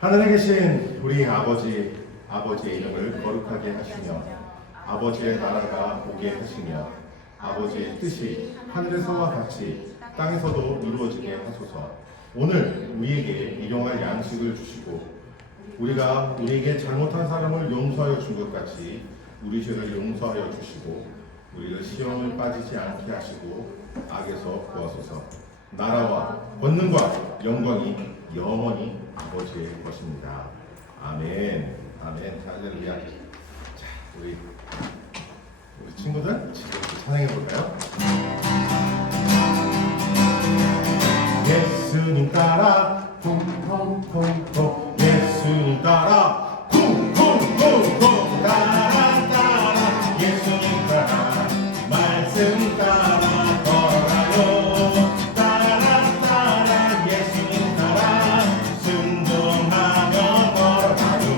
하늘에 계신 우리 아버지의 이름을 거룩하게 하시며 아버지의 나라가 오게 하시며 아버지의 뜻이 하늘에서와 같이 땅에서도 이루어지게 하소서. 오늘 우리에게 일용할 양식을 주시고 우리가 우리에게 잘못한 사람을 용서하여 준 것 같이 우리 죄를 용서하여 주시고 우리를 시험을 빠지지 않게 하시고 악에서 구하소서. 나라와 권능과 영광이 영원히 아버지의 것입니다. 아멘. 아멘. 할렐루야. 자, 우리 친구들 지금 찬양해 볼까요? 예수님 따라 쿵쿵쿵쿵 예수님 따라 쿵쿵쿵쿵 따라 따라 예수님 따라 말씀 따라 걸어가요. 따라 따라 예수님 따라 순종하며 걸어가요.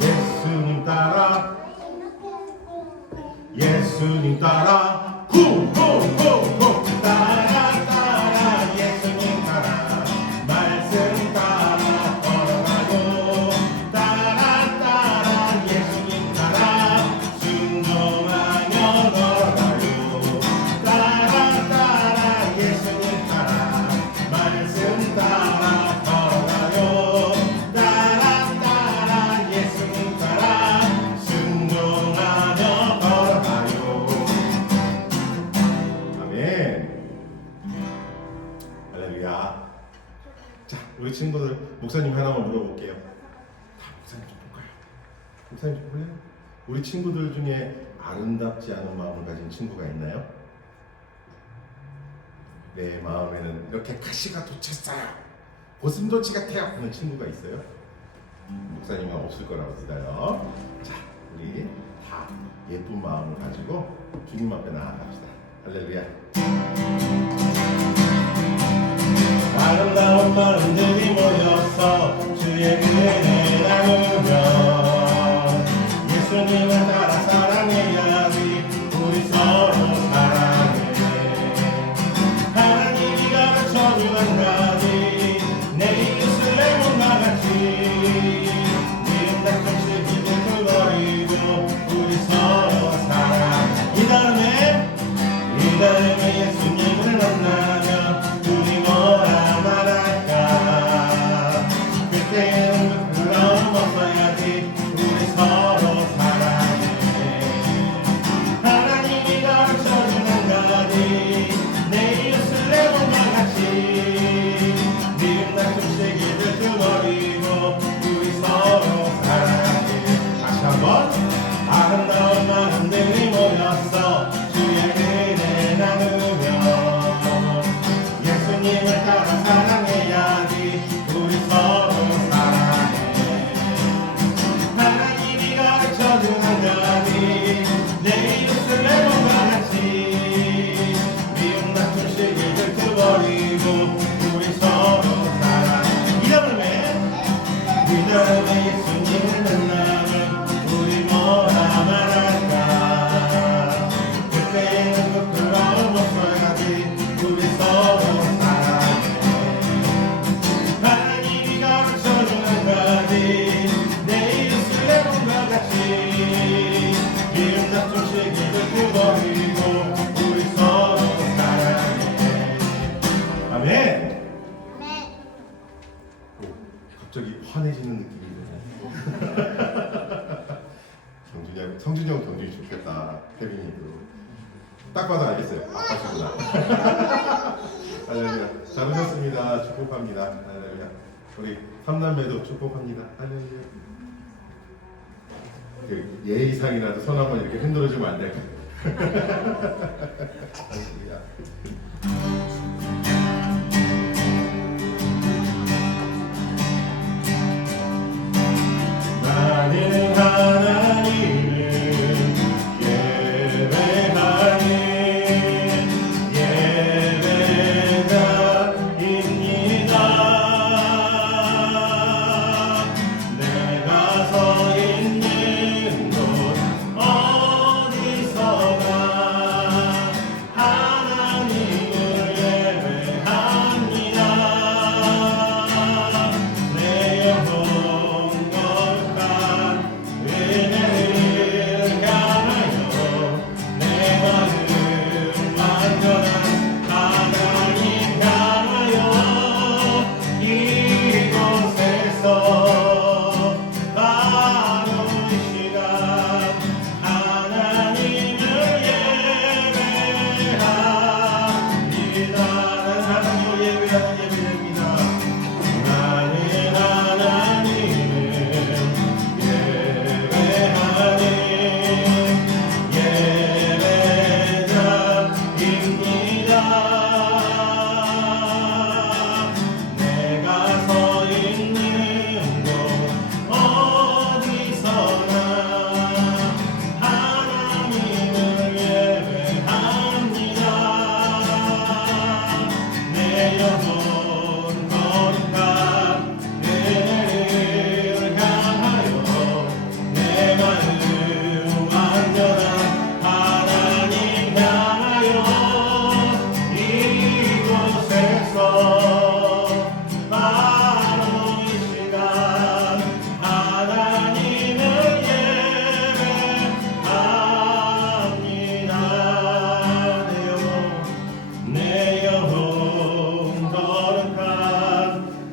예수님 따라 예수님 따라 쿵쿵쿵쿵 따라 따라 예수님 따라 말씀 따라 걸어가요. 따라 따라 예수님 따라 순종하며 걸어가요. 따라 따라 예수님 따라 말씀 따라 걸어가요. 따라 따라 예수님 따라 순종하며 걸어가요. 아멘. 할렐루야. 자, 우리 친구들 목사님 하나만 물어볼게요. 다 목사님 좀 볼까요? 목사님 좀 볼래요? 우리 친구들 중에 아름답지 않은 마음을 가진 친구가 있나요? 내 마음에는 이렇게 가시가 돋쳤어요, 고슴도치 같아요 하는 친구가 있어요? 목사님은 없을 거라고 믿어요. 자, 우리 다 예쁜 마음을 가지고 주님 앞에 나아갑시다. 할렐루야. 아름다운 마음들이 모여서 주의 은혜 나누며 예수님을 따라 사랑해야지. 우리 서로 사랑해. 하나님이 가르쳐준 한 가지 내 이웃을 내 몸과 같이 미움 다툼 시기를 버리고 우리 서로 사랑해. 이 다음에 예수님을 만나면 우리 뭐라 말할까. 그때는 그럼 벗어야지. 우리 서로 사랑해. 하나님이 가르쳐준 한 가지 내 이웃을 내 몸과 같이 미움 다툼 시기를 버리고 우리 서로 사랑해. 다시 한번. 아름다운 마음들이 모였어 주의 은혜 나누며 예수님을 따라 사랑해야지. 우리 서로 사랑해. 하나님이 가르쳐준 한 가지 내 이웃을 내 몸과 같이 미움 다툼 시기를 버리고 우리 서로 사랑해. 이 다음에 예수님을 만나면 우리 뭐라 말할까. 그때는 부끄러움 없어야지. 우리 서로 사랑해. 하나님이 가르쳐준 한 가지 내 이웃을 내 몸과 같이 미움 다툼 시기를 버리고 우리 서로 사랑해. 아멘. 갑자기 환해지는 느낌이 드네. 성준이 형 경준이 좋겠다. 태빈이도 딱 봐도 알겠어요. 아빠시구나. 할렐루야. 잘 오셨습니다. 축복합니다. 할렐루야. 우리 삼남매도 축복합니다. 할렐루야. 그 예의상이라도 손 한번 이렇게 흔들어주면 안 될까요? 할렐루야. 나는 하나님을 예배하니 예배가입니다. 내가 서 있는 곳 어디서나 하나님 내가 서 있는 곳 어디서나 하나님을 예배합니다. 내 영혼 거룩한 은혜를 향하여 내 마음 완전한 하나님 향하여 이곳에서 바로 이 시간 하나님을 예배합니다. 내 영혼 거룩한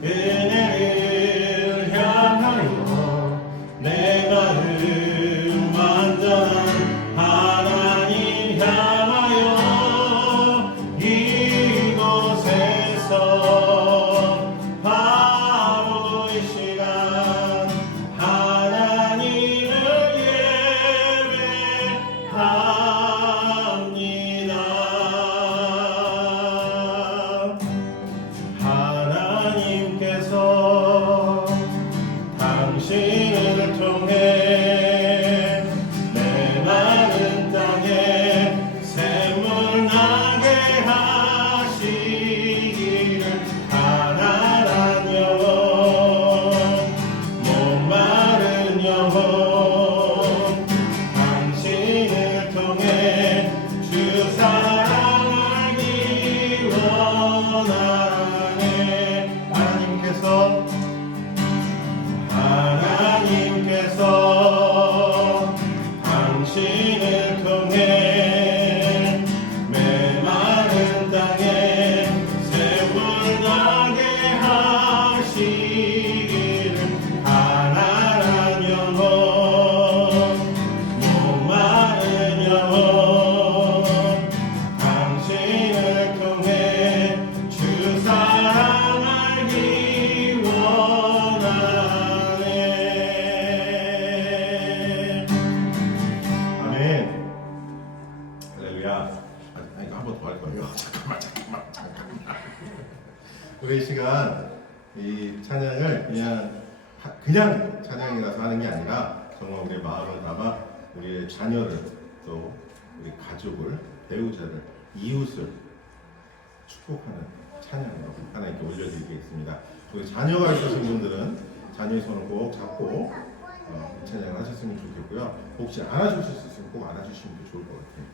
은혜를 향하여 내 마음 완전한 하나님 향하여 이곳에서 바로 이 시간 하나님을 예배합니다. 하나님께서 당신을 통해 메마른 땅에 샘물 나게 하시기를 가난한 영혼 목마른 영혼 당신을 통해 주 사랑하기 원하네. 하나님께서 당신을 통해 메마른 땅에 샘물 나게 하시기를 가난한 영혼 목마른 영혼 당신을 통해 주 사랑하기 원하네. 아멘. 할렐루야. 아니, 이거 한 번 더 할 거예요. 잠깐만. 우리 이 시간 이 찬양을 그냥 찬양이라서 하는 게 아니라 정말 우리의 마음을 담아 우리의 자녀를 또 우리 가족을 배우자를 이웃을 축복하는 찬양으로 하나님께 올려드리겠습니다. 우리 자녀가 있으신 분들은 자녀의 손을 꼭 잡고 이 찬양을 하셨으면 좋겠고요. 혹시 안아주실 수 있으면 꼭 안아주시면 좋을 것 같아요.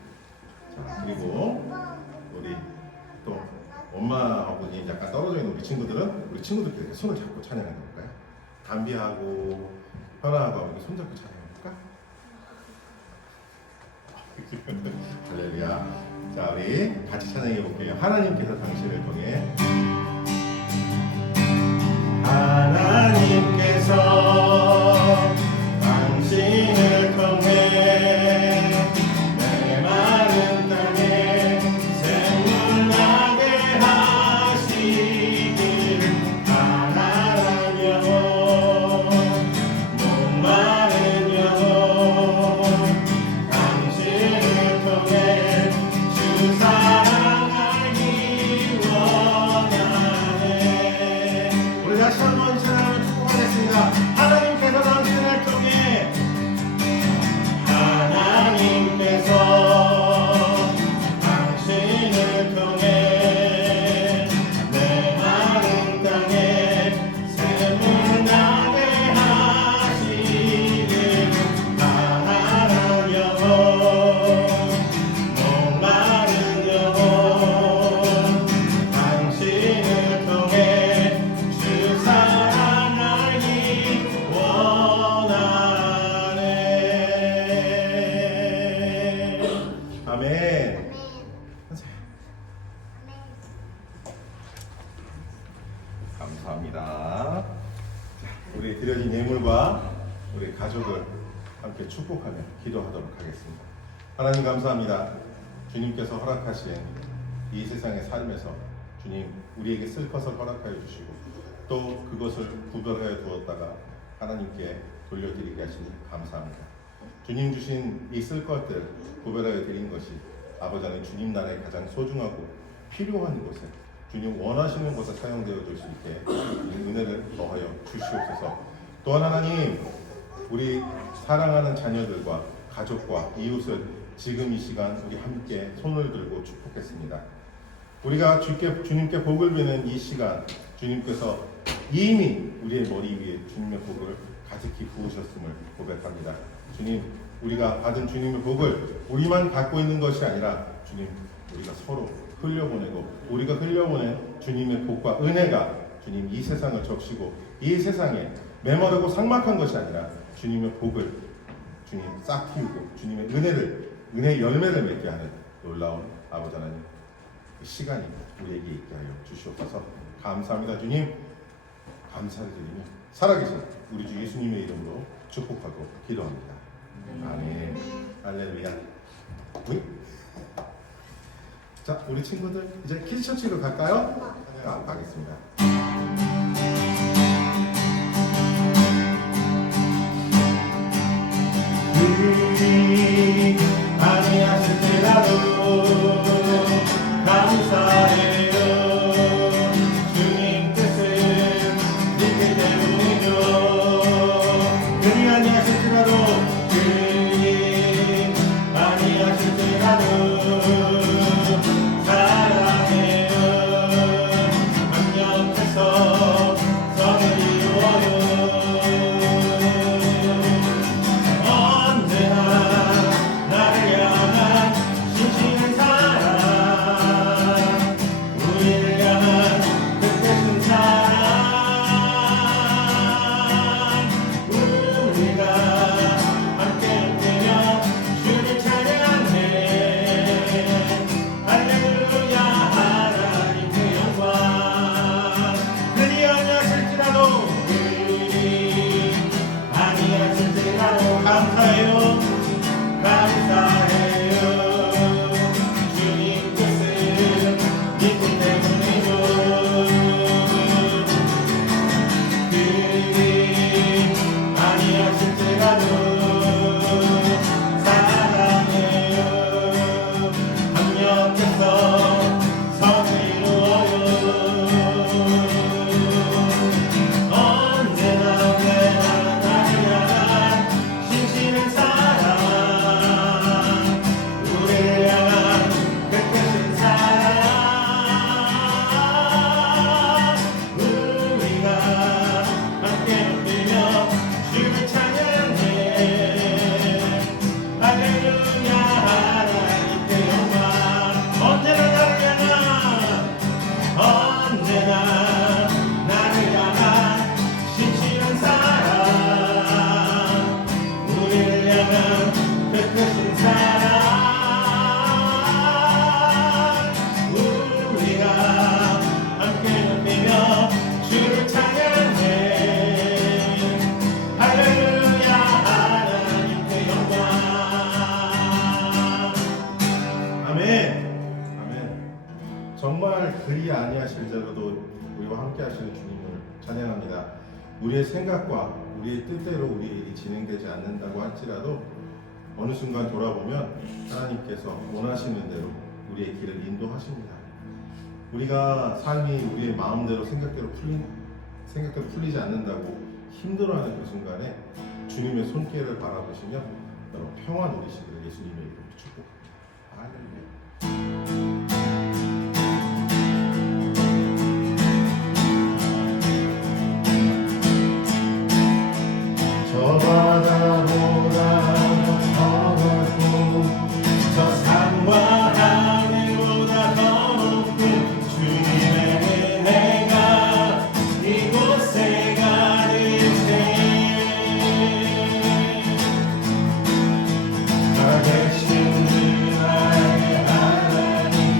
자, 그리고 우리 또 엄마하고 약간 떨어져 있는 우리 친구들끼리 손을 잡고 찬양해 볼까요? 담비하고 현아하고 우리 손 잡고 찬양해 볼까? 할렐루야. 자, 우리 같이 찬양해 볼게요. 하나님께서 당신을 통해 하나님께서 당신을 통해 메마른 땅에 샘물 나게 하시기를 가난한 영혼 목마른 영혼 당신을 통해 주 사랑하기 원하네. 우리 다시 한번 찬양을 축복하겠습니다. 하나님께서 당신을 통해 하나님께서 당신을 통해 메마른 땅에 샘물 나게 하시기를 가난한 영혼 목마른 영혼 당신을 통해 주 사랑하기 원하네. 아멘. 감사합니다. 자, 우리 드려진 예물과 우리 가족을 함께 축복하며 기도하도록 하겠습니다. 하나님 감사합니다. 주님께서 허락하신 이 세상의 삶에서 주님 우리에게 쓸 것을 허락하여 주시고 또 그것을 구별하여 두었다가 하나님께 돌려드리게 하시니 감사합니다. 주님 주신 이 쓸 것들 구별하여 드린 것이 아버지 하나님 주님 나라에 가장 소중하고 필요한 곳에 주님 원하시는 곳에 사용되어 줄 수 있게 은혜를 더하여 주시옵소서. 또한 하나님, 우리 사랑하는 자녀들과 가족과 이웃을 지금 이 시간 우리 함께 손을 들고 축복했습니다. 우리가 주님께 복을 비는 이 시간, 주님께서 이미 우리의 머리 위에 주님의 복을 가득히 부으셨음을 고백합니다. 주님, 우리가 받은 주님의 복을 우리만 갖고 있는 것이 아니라 주님, 우리가 서로 흘려보내고 우리가 흘려보낸 주님의 복과 은혜가 주님 이 세상을 적시고 이 세상에 메마르고 삭막한 것이 아니라 주님의 복을 주님 싹 틔우고 주님의 은혜의 열매를 맺게 하는 놀라운 아버지 하나님, 그 시간이 우리에게 있게 하여 주시옵소서. 감사합니다. 주님, 감사를 드리며 살아계신 우리 주 예수님의 이름으로 축복하고 기도합니다. 아멘. 할렐루야. 자, 우리 친구들 이제 키즈처치로 갈까요? 가겠습니다. 아니하실 때라도 감사해요. 주님 뜻은 믿기 때문이죠. 그리 아니하실 때라도 그리 아니하실 때라도 그리 아니하실지라도 우리와 함께 하시는 주님을 찬양합니다. 우리의 생각과 우리의 뜻대로 우리 일이 진행되지 않는다고 할지라도 어느 순간 돌아보면 하나님께서 원하시는 대로 우리의 길을 인도하십니다. 우리가 삶이 우리의 마음대로 생각대로 풀리지 않는다고 힘들어하는 그 순간에 주님의 손길을 바라보시며 여러분 평안 누리시기를 예수님의 이름으로 축복합니다. 할렐루야. 저 바다보다 더 넓고 저 산과 하늘보다 더 높은 주님의 은혜가 이곳에 가득해 다 계신 주 나의 하나님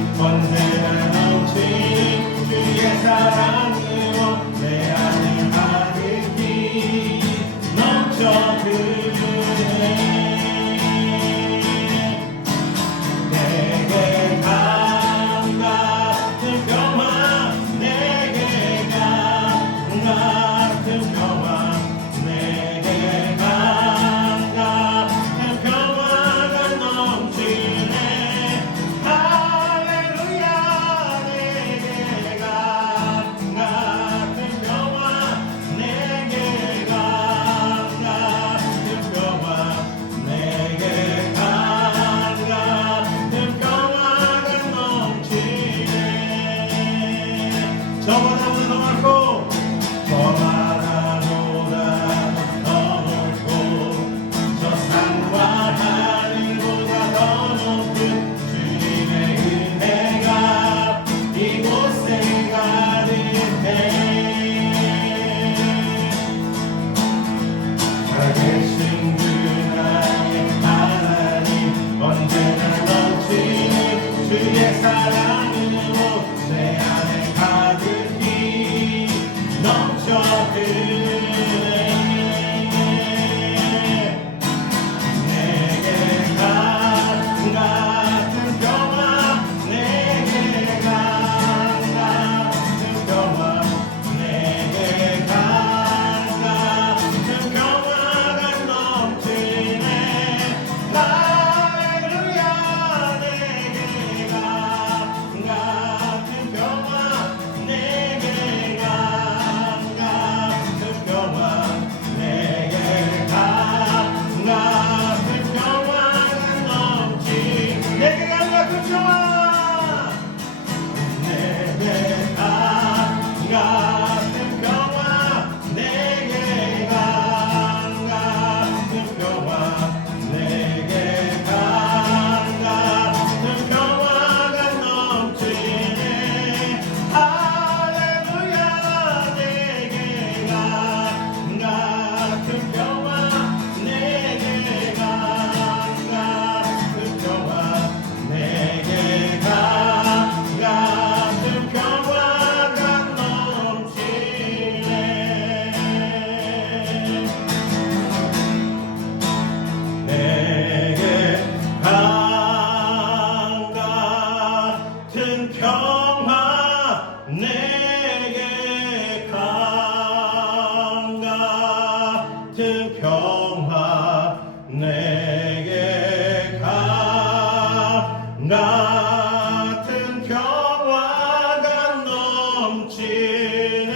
평화 내게 강 같은 평화 내게 강 같은 평화가 넘치네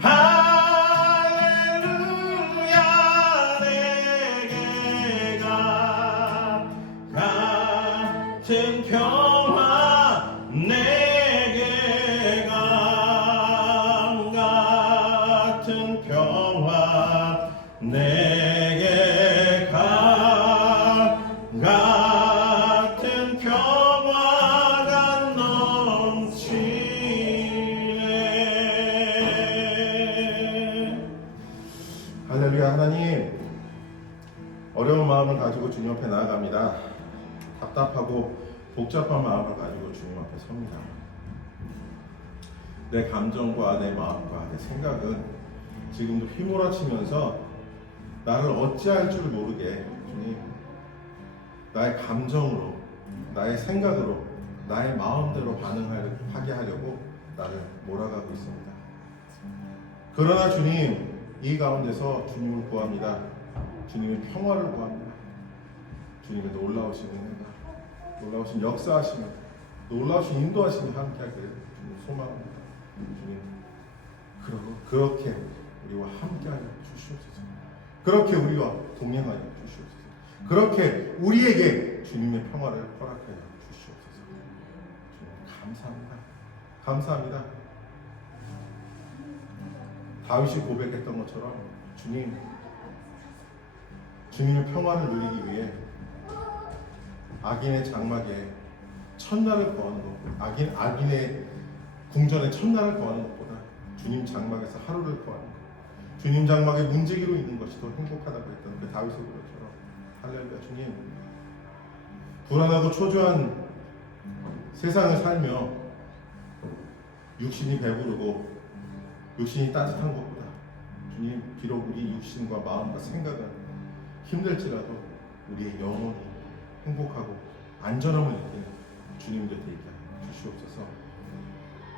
할렐루야 내게 강 같은 평화 내게 강 같은 평화 내게 강 같은 평화가 넘치네. 할렐루야. 하나님, 어려운 마음을 가지고 주님 앞에 나아갑니다. 답답하고 복잡한 마음을 가지고 주님 앞에 섭니다. 내 감정과 내 마음과 내 생각은 지금도 휘몰아치면서 나를 어찌할 줄 모르게 주님, 나의 감정으로, 나의 생각으로, 나의 마음대로 반응하게 하려고 나를 몰아가고 있습니다. 그러나 주님, 이 가운데서 주님을 구합니다. 주님의 평화를 구합니다. 주님의 놀라우신 은혜가, 놀라우신 역사하심을, 놀라우신 인도하심이 함께하기를 주님 소망합니다. 주님, 그렇게 우리와 함께하여 주시옵소서. 그렇게 우리와 동행하여 주시옵소서. 그렇게 우리에게 주님의 평화를 허락하여 주시옵소서. 주님 감사합니다. 감사합니다. 다윗이 고백했던 것처럼 주님의 평화를 누리기 위해 악인의 장막에 첫날을 거하는 것, 악인의 궁전에 첫날을 거하는 것보다 주님 장막에서 하루를 거하는 것, 주님 장막에 문지기로 있는 것이 더 행복하다고 했던 그 다윗의 고백처럼, 할렐루야. 주님, 불안하고 초조한 세상을 살며 육신이 배부르고 육신이 따뜻한 것보다 주님, 비록 우리 육신과 마음과 생각은 힘들지라도 우리의 영혼이 행복하고 안전함을 느끼는 주님들 되게 하여 주시옵소서.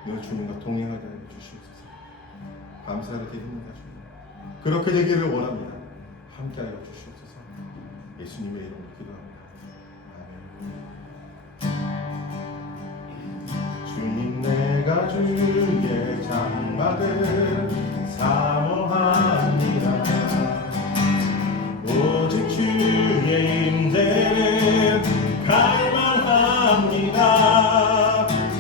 늘 주님과 동행하게 하여 주시옵소서. 감사를 드립니다. 주님, 그렇게 되기를 원합니다. 함께하여 주시옵소서. 예수님의 이름으로 기도합니다. 주님, 내가 주의 장막을 사모합니다. 오직 주의 임재를 갈망합니다.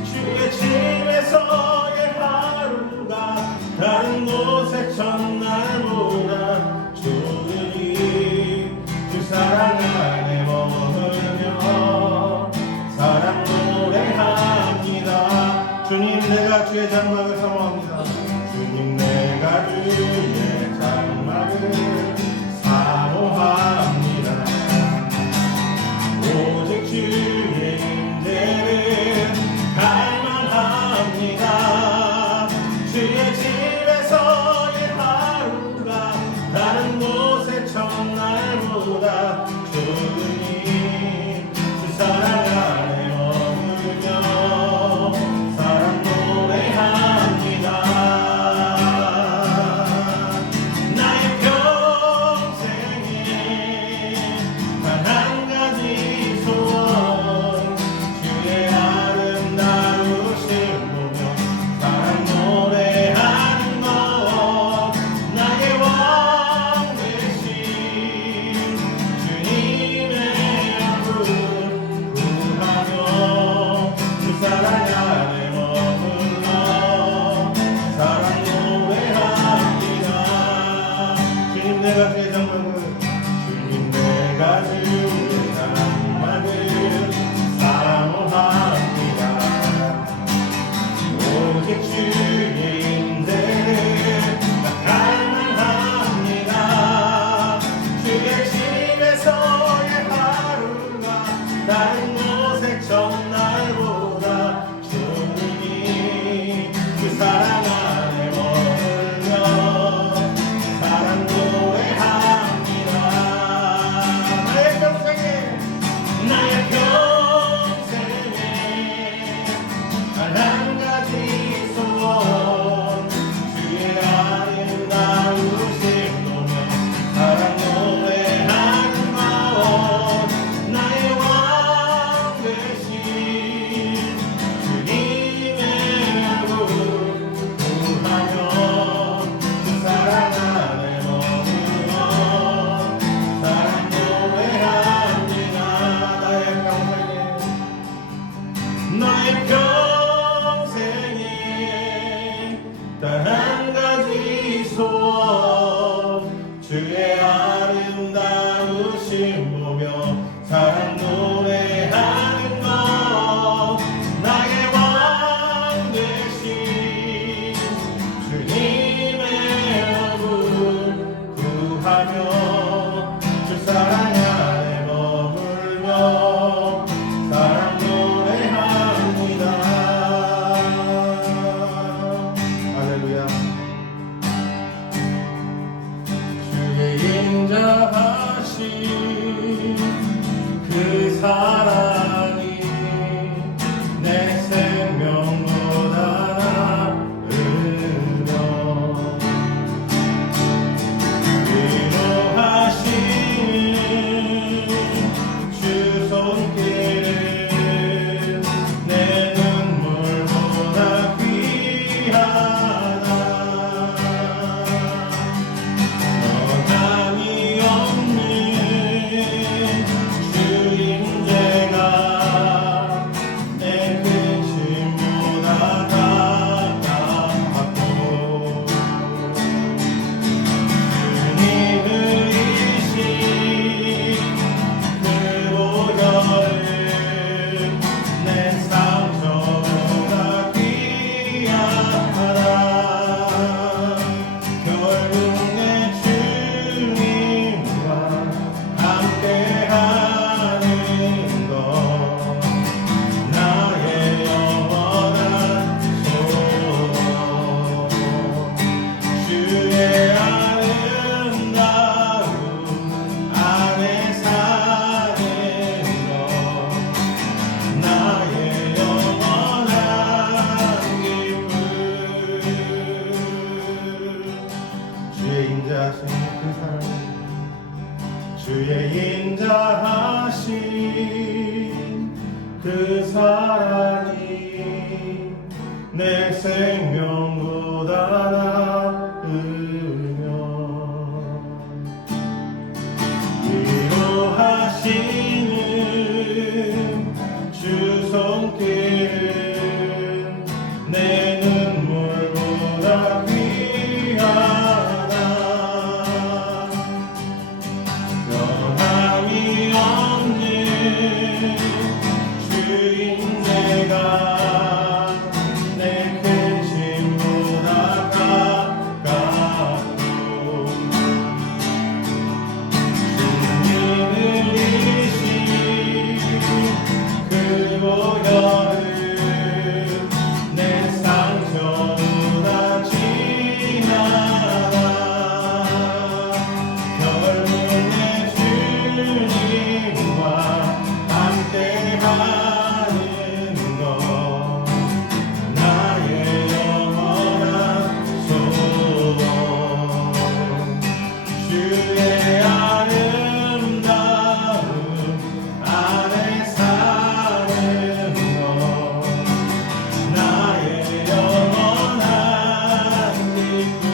주의 집에서의 하루가 다른 곳의 첫날보다 주의 주 사랑 안에 머물며 사랑 노래합니다. 주님, 내가 주의 장막을 사모합니다. 주님, 내가 주의 장막을 사모합니다. 오직 주의 임재를 갈망합니다. 주의 집에서의 하루가 다른 곳의 첫날보다 주님 주 사랑 안에 머물며 사랑 노래합니다. 소원 주의 아름다우심 보며 사랑 노래하는 것 나의 왕 되신 주님의 얼굴 구하며 주 사랑 안에 머물며 사랑 노래합니다. 할렐루야. 주의 인자하신 그 사랑이 내 생명보다 나으며 위로하신 주 손길은 내 눈물보다 귀하다. 변함이 없는 주임제가 내 근심보다 가깝고 주님을 이신 그 보혈은 내 상처보다 귀하다. 결국 내 주님과 함께하는 것 나의 영원한 소원 주의 아름다움 안에 사는 것 나의 영원한 기쁨. 주의 인자하신 그 사랑 주의 인자하신 그 사랑이 내 생명보다 나으며 위로하시는 주 손길은 내 눈물보다 귀하다. 변함이 없는 주인내가 내 근심보다 가깝고 주님을 이신 그 보혈은 내 상처보다 진하다. 결국 내 주님과 함께하는 것 나의 영원한 소원 주의 아름다움 안에 사는 것 나의 영원한 기쁨.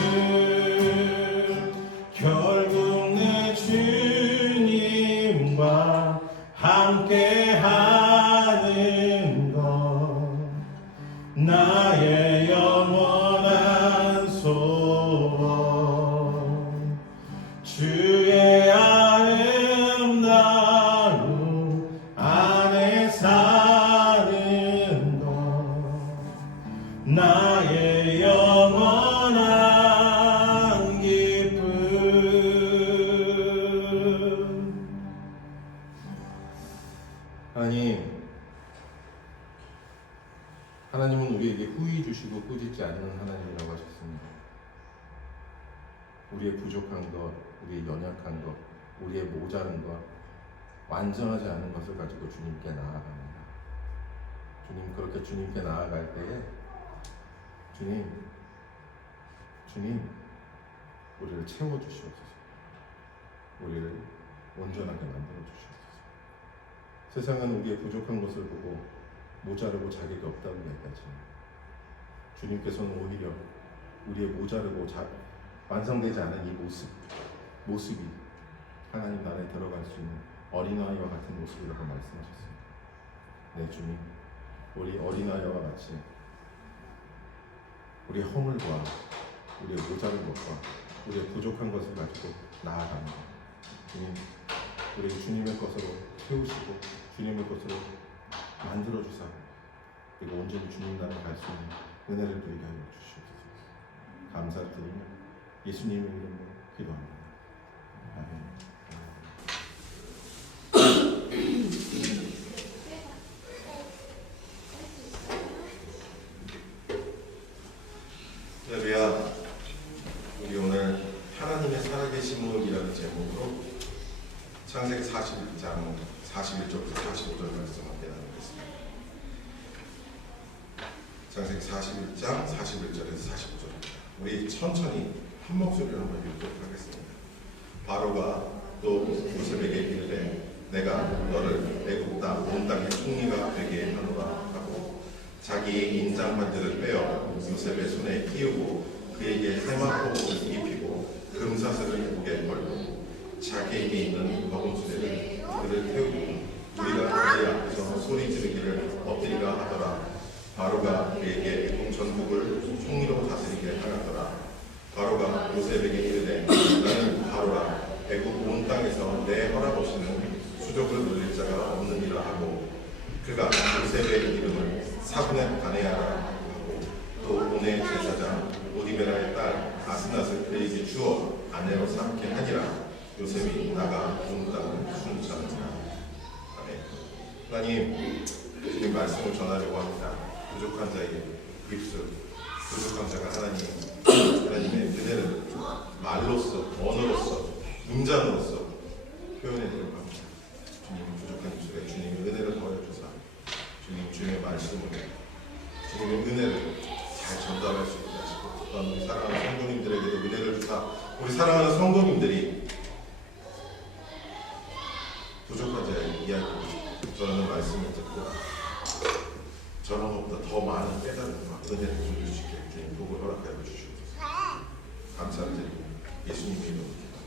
결국 내 주님과 함께하는 것 나의 영원한 소원 주의 아름다움 안에 사는 것 나의 영원한 기쁨. 하나님은 우리에게 후히 주시고 꾸짖지 않는 하나님이라고 하셨습니다. 우리의 부족한 것, 우리의 연약한 것, 우리의 모자른 것, 완전하지 않은 것을 가지고 주님께 나아갑니다. 주님, 그렇게 주님께 나아갈 때에 주님, 우리를 채워주시옵소서. 우리를 온전하게 만들어 주시옵소서. 세상은 우리의 부족한 것을 보고 모자르고 자격이 없다고 얘기하지만 주님께서는 오히려 우리의 모자르고 완성되지 않은 이 모습이 하나님 나라에 들어갈 수 있는 어린아이와 같은 모습이라고 말씀하셨습니다. 네, 주님, 우리 어린아이와 같이 우리의 허물과 우리의 모자른 것과 우리의 부족한 것을 가지고 나아가는 것. 주님, 우리 주님의 것으로 채우시고 주님의 것으로 만들어 주사. 그리고 온전히 주님 나라 갈 수 있는 은혜를 누리게 하여 주시옵소서. 감사를 드리며 예수님의 이름으로 기도합니다. 아멘. 할렐루야. 우리 오늘 하나님의 살아계심을이라는 제목으로 창세기 41장 41절부터 45절 말씀 함께 나누겠습니다. 창세기 41장 41절에서 45절입니다. 우리 천천히 한 목소리로 한번 읽도록 하겠습니다. 바로가 또 요셉에게 이르되 내가 너를 애굽 땅 온 땅의 총리가 되게 하노라 하고 자기의 인장 반지를 빼어 요셉의 손에 끼우고 그에게 해마포복을 입히고 금사슬을 목에 걸고 자기에게 있는 거금수레를 그를 태우고 우리가 그의 앞에서 소리 지르기를 엎드리라 하더라. 바로가 그에게 애굽 전국을 총리로 다스리게 하였더라. 바로가 요셉에게 이르되 나는 바로라. 애굽 온 땅에서 내 허락 없이는 수족을 늘릴 자가 없느니라 하고 그가 요셉의 이름을 사브넷 바네아라 하고 또 온의 제사장 오디베라의 딸 아스낫을 그에게 주어 아내로 삼게 하니라. 요셉이 나가 온 땅을 순찰하니라. 아멘. 하나님, 주님 말씀을 전하려고 합니다. 부족한 자에게 입술, 부족한 자가 하나님의 은혜를 말로써, 언어로서, 문장으로서 표현해드리려고 합니다. 주님 부족한 입술에 주님의 은혜를 더해주사 주님 주님의 말씀으로 주님의 은혜를 잘 전달할 수 있게 하시고 또한 우리 사랑하는 성도님들에게도 은혜를 주사 우리 사랑하는 성도님들이 부족한 자의 이야기를 전하는 말씀을 듣고 저런 것보다 더 많은 깨달음과 은혜를 주실 수 있게 주님 복을 허락하여 주시옵소서. 감사를 드리고 예수님의 이름으로 기도합니다.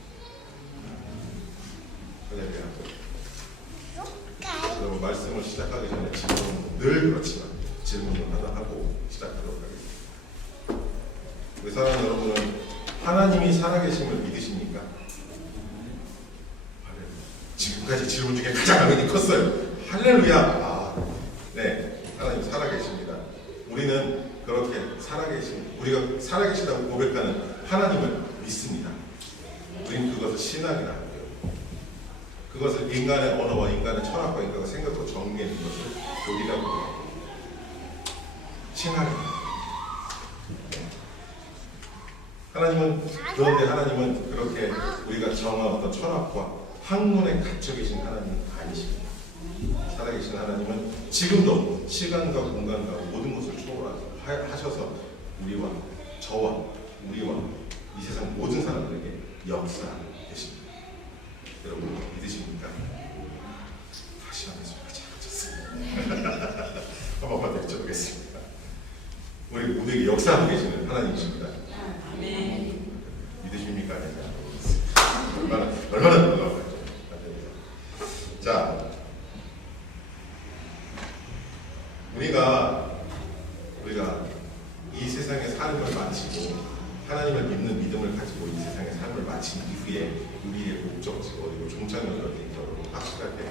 할렐루야. 여러분 말씀을 시작하기 전에 질문은 늘 그렇지만 질문을 하나 하고 시작하도록 하겠습니다. 우리 사랑하는 여러분은 하나님이 살아계심을 믿으십니까? 지금까지 질문 중에 가장 의미 컸어요. 할렐루야. 네, 하나님 살아계십니다. 우리는 그렇게 우리가 살아계시다고 고백하는 하나님을 믿습니다. 우리는 그것을 신앙이라 하고요. 그것을 인간의 언어와 인간의 철학과 인간의 생각으로 정리하는 것을 교리라고 하고 신앙입니다. 그런데 하나님은 그렇게 우리가 정한 어떤 철학과 학문에 갇혀 계신 하나님은 아니십니다. 살아계신 하나님은 지금도 시간과 공간과 모든 것을 초월하셔서 우리와 저와 우리와 이 세상 모든 사람들에게 역사하고 계십니다. 여러분 믿으십니까? 다시 한번 소리가 작아졌습니다. 한번만 더 여쭤보겠습니다. 우리 모두에게 역사하고 계시는 하나님이십니다. 네. 믿으십니까? 얼마나 놀라워요. 자, 우리가 이 세상의 삶을 마치고 하나님을 믿는 믿음을 가지고 이 세상의 삶을 마친 이후에 우리의 목적지 어디고 종착역이 어디인지 여러분 확실하게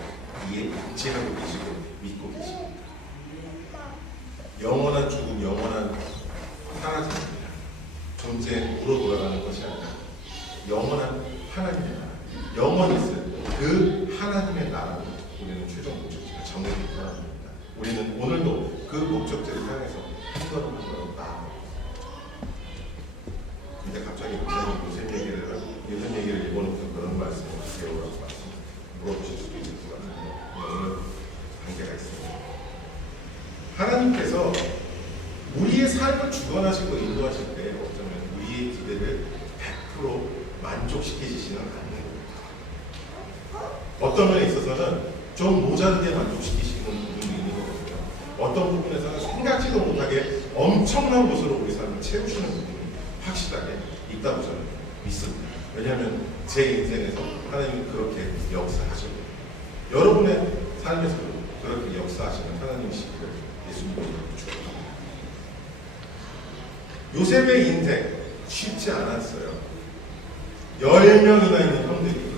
이해하고 계시고 믿고 계십니다. 영원한 죽음, 영원한 사라집니다. 존재로 돌아가는 것이 아니라 영원한 하나님의 나라, 영원히 있을 그 하나님의 나라로 우리는 최종 목적지가 정해져 있는 사람입니다. 우리는 오늘도 그 목적지를 향해서 한 걸음 한 걸음 나아가고 근데 갑자기 목사님 요셉 얘기를 읽어놓고서 그런 말씀을 배우라고 물어보실 수도 있을 것 같은데 오늘 관계가 있습니다. 하나님께서 우리의 삶을 주관하시고 인도하실 때 어쩌면 우리의 기대를 100% 만족시키시지는 않는 겁니다. 어떤 면에 있어서는 좀 모자르게 만족시키시는 부분이 있는 거거든요. 어떤 부분에서는 생각지도 못하게 엄청난 것으로 우리 삶을 채우시는 부분이 확실하게 있다고 저는 믿습니다. 왜냐하면 제 인생에서 하나님이 그렇게 역사하셨고 여러분의 삶에서도 그렇게 역사하시는 하나님이시기를 예수님으로 축복합니다. 요셉의 인생 쉽지 않았어요. 10명이나 있는 형들이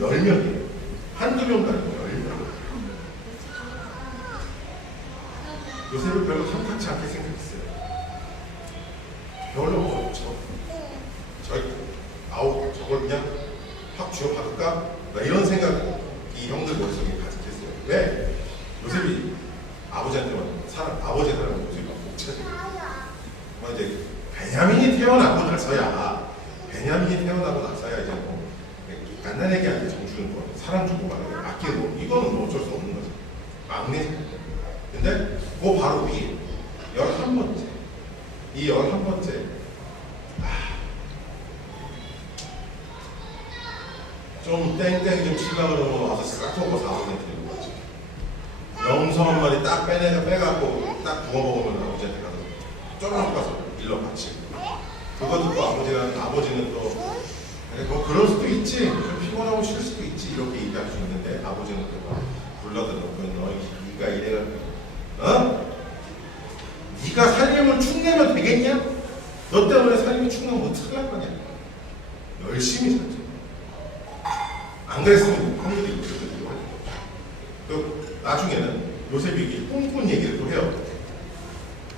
10명이에요. 한두 명도 아니고 10명. 요셉을 별로 탐탁치 않게 생각했어요. 별로 뭐 저걸 그냥 확 쥐어박을까? 이런 생각이 형들 머릿속에 가득했어요. 왜? 요셉이 아버지한테만 아버지의 사랑을 요셉이 막 복차지고 이제 베냐민이 태어나고 나서야 이제 뭐 갓난애기한테 정주는 거 사랑 주고 말하고 아끼고 이거는 뭐 어쩔 수 없는 거죠. 막내. 근데 그 바로 위에 11번째 이 11번째 좀 땡땡이 좀 치려고 그러면 와서 싹 먹어서 아버지한테 들고 가지. 염소 한 마리 딱 빼갖고 딱 구워 먹으면 아버지한테 가서 쪼르륵 가서 일러 바치고. 그거 듣고 아버지는 또 뭐 그럴 수도 있지. 좀 피곤하고 싫을 수도 있지. 이렇게 얘기할 수 있는데 아버지는 또 불러들어놓고 네가 이래갖고 네가 살림을 축내면 되겠냐? 너 때문에 살림이 축내면 어떻게 할 거냐? 열심히 살지. 안 그랬으면 형들이 그러거든요. 또 나중에는 요셉이 꾼꾼 얘기를 또 해요.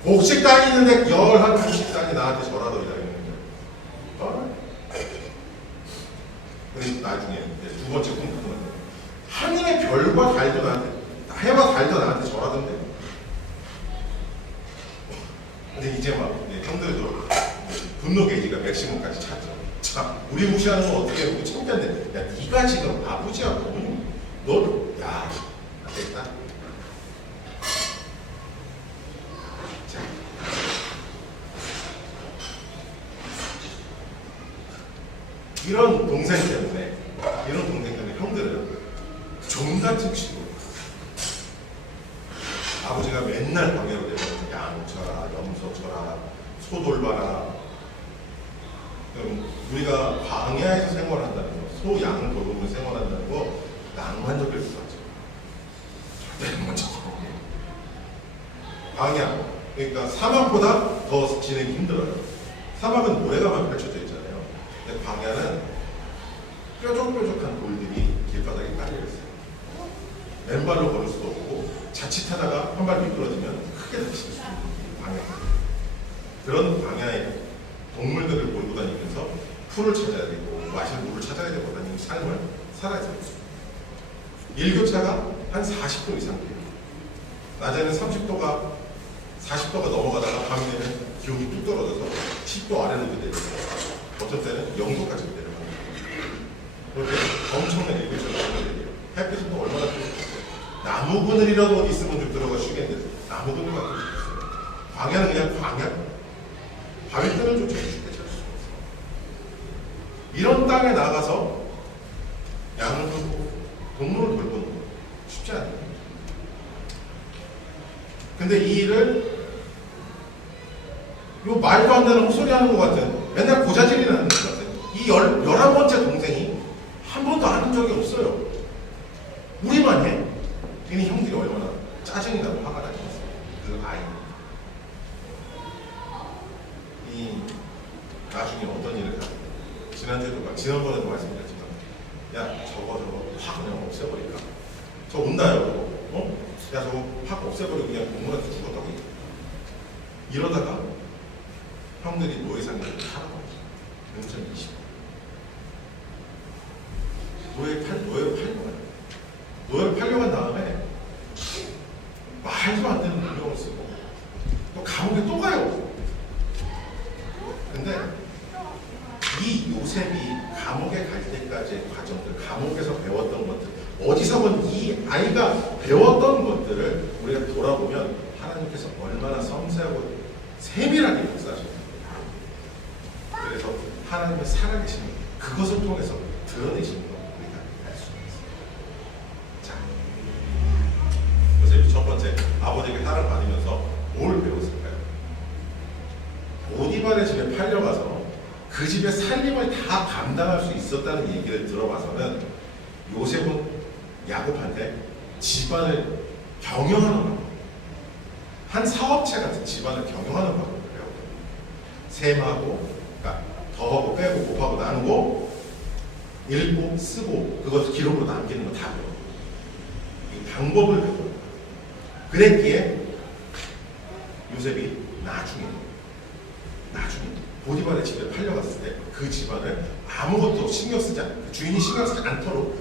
곡식단이 있는데 11곡식단이 나한테 절하러 이러는데 근데 나중에 두 번째 꿈꾸는 하늘의 별과 달도 나한테 해와 달도 나한테 절하던데. 근데 이제 막 형들도 분노 게이지가 맥시멈까지 찼죠. 참 우리 무시하는 건 어떻게 해요? 창피한데 야 네가 지금 아버지하고 너야 됐다. 자 이런 동생 때문에 형들은 종같은 식으로 아버지가 맨날 방해로 내면 양 쳐라 염소 쳐라 소 돌봐라. 우리가 광야에서 생활한다는 거, 소, 양을 돌보면서 생활한다는 거 낭만적일 것 같죠. 절대 낭만적이지 않아요. 광야, 그러니까 사막보다 더 지내기 힘들어요. 사막은 모래가만 펼쳐져 있잖아요. 근데 광야는 뾰족뾰족한 돌들이 길바닥에 깔려있어요. 맨발로 걸을 수도 없고 자칫하다가 한 발 미끄러지면 크게 다칠 수 있는 광야. 그런 광야에 동물들을 몰고 다니면서 풀을 찾아야 되고 마실 물을 찾아야 되고 다니는 삶을 살아야 됩니다. 일교차가 한 40도 이상 돼요. 낮에는 30도가 40도가 넘어가다가 밤이 되면 기온이 뚝 떨어져서 10도 아래로 내려가요. 어떤 때는 0도까지 내려가요. 그런데 엄청난 일교차가 내려요. 햇빛은 또 얼마나 좋겠어요. 나무 그늘이라도 있으면 좀 들어가 쉬겠는데 나무 그늘 같은 게 있어요. 광야는 그냥 광야. 바위들은 좀 쉽게 찾을 수가 없어요. 이런 땅에 나가서 양을 돌보고 동물을 돌보는 거 쉽지 않아요. 근데 이 일을 요 말도 안 되는 헛소리 하는 것 같은 맨날 고자질이 나는 것 같은 이 11번째 동생이 한 번도 하는 적이 없어요. 우리만 해. 괜히 형들이 얼마나 짜증이 나고 화가 나겠어요. 그 아이. 나중에 어떤 일을 하든 지난번에도 말씀드렸지만 야 저거 확 그냥 없애버릴까? 저 온다요. 야 저거 확 없애버리고 그냥 동물한테 죽었다고 이러다가 형들이 노예상을 하라고 하죠. 0.20 노예로 팔려가요. 노예로 팔려간 다음에 말도 안 되는 능력을 쓰고 또 감옥에 또 가요. 근데 이 요셉이 감옥에 갈 때까지의 과정들, 감옥에서 배웠던 것들, 어디서건 이 아이가 배웠던 것들을 우리가 돌아보면 하나님께서 얼마나 섬세하고 세밀하게 역사하셨습니다. 그래서 하나님의 살아계신 그것을 통해서 드러내신 것 우리가 알 수 있습니다. 자, 요셉이 첫 번째 아버지에게 딸을 받으면서 뭘 배웠을까요? 보디발의 집에 팔려가서 그 집의 살림을 다 감당할 수 있었다는 얘기를 들어봐서는 요셉은 야곱한테 집안을 경영하는 법, 한 사업체 같은 집안을 경영하는 법을 배웠거든요. 셈하고, 그러니까 더하고 빼고 곱하고 나누고 읽고 쓰고 그것을 기록으로 남기는 거 다 배워. 이 방법을 배워. 그랬기에 요셉이 나중에 보디발의 집에 팔려갔을 때 그 집안을 아무것도 신경 쓰지 않고 그 주인이 신경 쓰지 않도록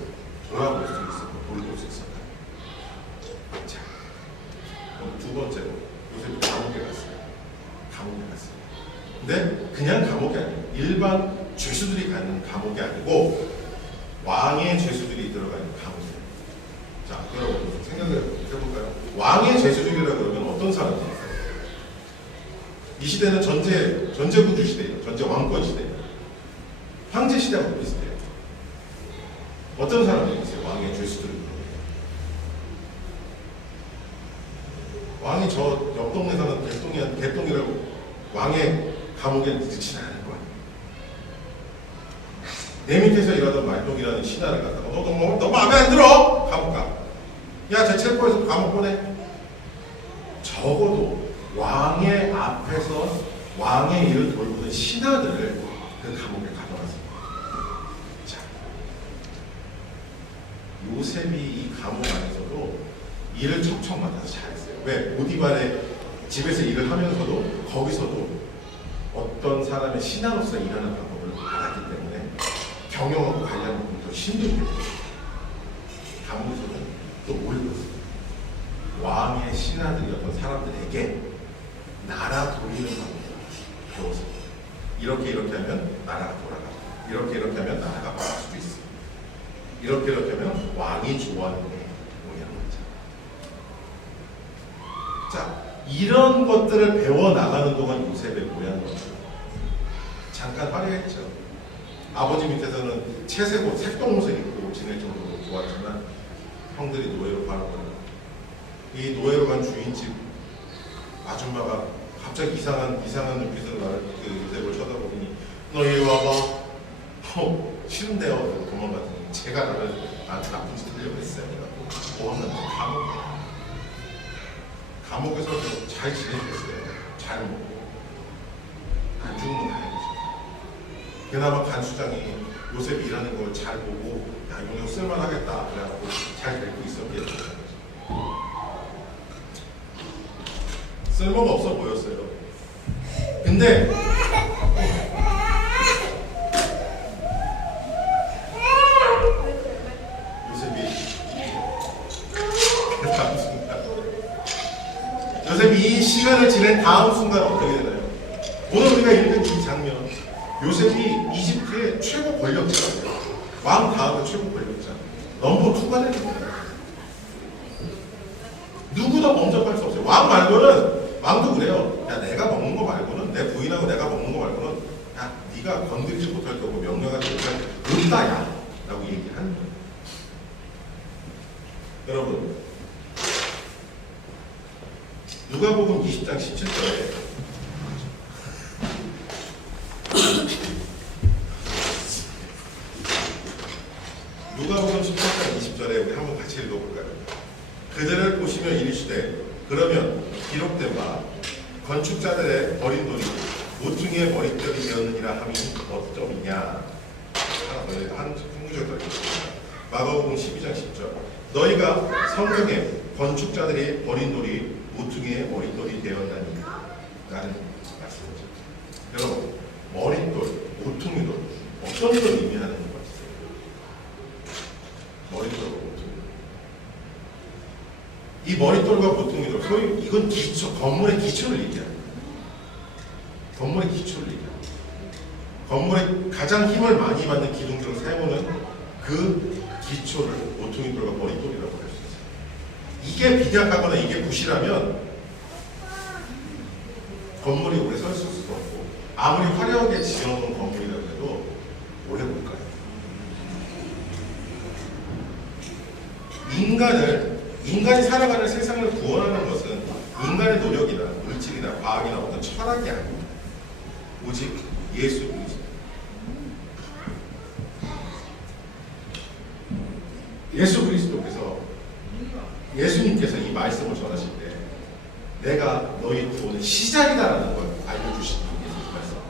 돌아볼 수 있었고 돌볼 수 있었다. 자, 그럼 두 번째로 요셉이 감옥에 갔어요. 근데 그냥 감옥이 아니에요. 일반 죄수들이 가는 감옥이 아니고 왕의 죄수들이 들어가는 감옥이에요. 자, 여러분 생각을 해볼까요? 왕의 죄수들이라고 그러면 어떤 사람들일까요? 이 시대는 전제군주 시대예요. 전제 왕권 시대예요. 황제 시대하고 비슷해요. 어떤 사람들이 있어요? 왕의 죄수들. 왕이 저 옆 동네 사는 개똥이라고 왕의 감옥에 넣지는 않을 거야. 내 밑에서 일하던 말똥이라는 신하를 갖다가 너 마음에 안 들어? 감옥 가. 야, 쟤 체포해서 감옥 보내. 적어도 왕의 앞에서 왕의 일을 돌보는 신하들을 그 감옥에 가둬놨습니다. 자, 요셉이 이 감옥 안에서도 일을 척척 맡아서 잘했어요. 왜? 보디발의 집에서 일을 하면서도 거기서도 어떤 사람의 신하로서 일하는 방법을 알았기 때문에 경영하고 관리하는 부분이 더 힘들게 돼요. 감옥에서는 또 올렸어요. 왕의 신하들이었던 사람들에게 나라 돌리는 방법을 배웠어요. 이렇게 하면 나라가 돌아가고 이렇게 하면 나라가 망할 수도 있어. 이렇게 하면 왕이 좋아하는 게 뭐냐는 거죠. 자, 이런 것들을 배워나가는 동안 요셉의 모양은 잠깐 화려했죠. 아버지 밑에서는 채색옷, 색동옷을 입고 지낼 정도로 좋았지만 형들이 노예로 팔아버리고 이 노예로 간 주인집 아줌마가 갑자기 이상한 눈빛으로 나를 요셉을 쳐다보더니 너 이리 와봐. 싫은데요. 도망갔더니 제가 나한테 나쁜 짓 하려고 했어요. 고맙는데 감옥에서 잘 지내셨어요. 잘 먹고 안 죽는 다행이죠. 그나마 간수장이 요셉이 일하는 걸 잘 보고 야, 이거 쓸만하겠다 그래갖고 잘 데리고 있었겠죠. 쓸모가 없어 보였어요. 근데 요셉이 이 시간을 지낸 다음 순간 어떻게 되나요? 오늘 우리가 읽은 이 장면, 요셉이 이집트의 최고 권력자예요. 왕 다음에 최고 권력자. 넘버 2가 되는 거예요. 누구도 범접할 수 없어요. 왕 말고는, 왕도 그래요. 야, 내가 먹는 거 말고는, 내 부인하고 내가 먹는 거 말고는, 야, 네가 건드리지 못할 거고 명령하지 못할 의다야 라고 얘기하는 거예요. 여러분, 누가복음 20장 17절에 누가복음 17장 20절에 우리 한번 같이 읽어볼까요? 그들을 보시며 이르시되 그러면 기록된 바 건축자들의 버린 돌이 모퉁이의 머릿결이 되었느니라 함이 어떠이냐. 한 구절 더 읽겠습니다. 마가복음 12장 10절 너희가 성경에 건축자들이 버린 돌이 모퉁이의 머릿돌이 되었다니 라는 말씀이죠. 여러분, 머릿돌, 모퉁이돌 어떤 걸 의미하는 것 같으세요? 머릿돌과 모퉁이. 이 머릿돌과 모퉁이돌, 소위 이건 기초, 건물의 기초를 얘기합니다. 건물의 기초를 얘기합니다. 건물에 가장 힘을 많이 받는 기둥들을 세우는 그 기초를 모퉁이돌과 머릿돌이라고 할 수 있어요. 이게 빈약하거나 이게 부실하면 건물이 오래 설 수도 없고 아무리 화려하게 지어놓은 건물이라고 해도 오래 못 가요. 인간이 살아가는 세상을 구원하는 것은 인간의 노력이나 물질이나 과학이나 어떤 철학이 아닙니다. 오직 예수 그리스도. 예수 그리스도께서 예수님께서 이 말씀을 전하실 때 내가 너희 구원의 시작이다라는 걸 알려주신 예수님 말씀하셨어요.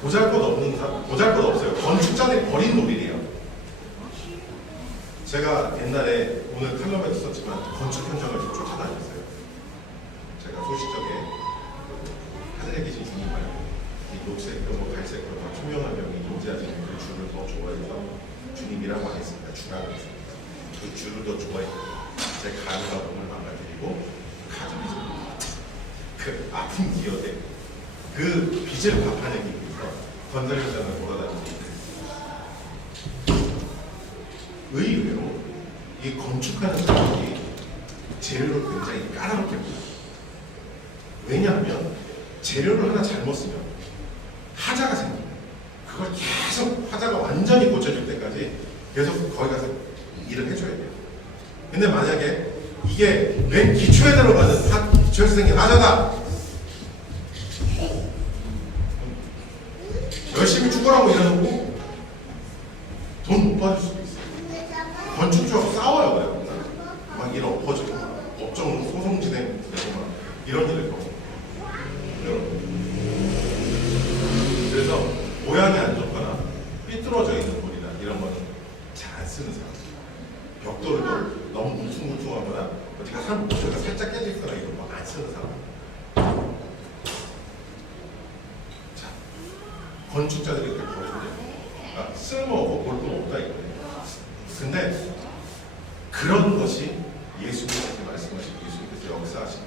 보잘것없어요. 건축자들이 버린 노벨이에요. 제가 옛날에 오늘 칼럼에도 썼지만 건축 현장을 좀 쫓아다녔어요. 제가 소식적에 하늘에 계신 주님 말고 이 녹색으로 뭐 갈색으로 막 투명한 병이 인지하시는 그 줄을 더 좋아해서 주님이라고 안 했습니다. 주라고 했습니다. 그 줄을 더 좋아해서 제 가능한 몸을 망가뜨리고 가정에서 그 아픈 기억에 그 빚을 갚아내기 위해서 건설 현장을 돌아다니고 의외로 이 건축하는 사람들이 재료를 굉장히 까다롭게 봅니다. 왜냐하면 재료를 하나 잘못 쓰면 하자가 생깁니다. 그걸 계속 하자가 완전히 고쳐질 때까지 계속 거기 가서 일을 해줘야 돼요. 근데 만약에 이게 맨 기초에 들어가는 기초에서 생긴 하자다! 열심히 죽으라고 일해놓고 돈 못 받을 수도 있어요. 건축주하고 싸워요. 그래요. 막 일 엎어지고 법정 소송 진행되고 막 이런 일을 겪고 그래서 모양이 안 좋거나 삐뚤어져 있는 돌이나 이런 거는 잘 안 쓰는 사람. 벽돌을 너무 울퉁불퉁하거나 어디가 산모가 살짝 깨질 거나 이런 거 안 쓰는 사람. 자, 건축자들이 이렇게 버리는데 쓸모없고 볼품 없다 이거예요. 근데 그런 것이 예수님께서 말씀하신 예수님께서 역사하신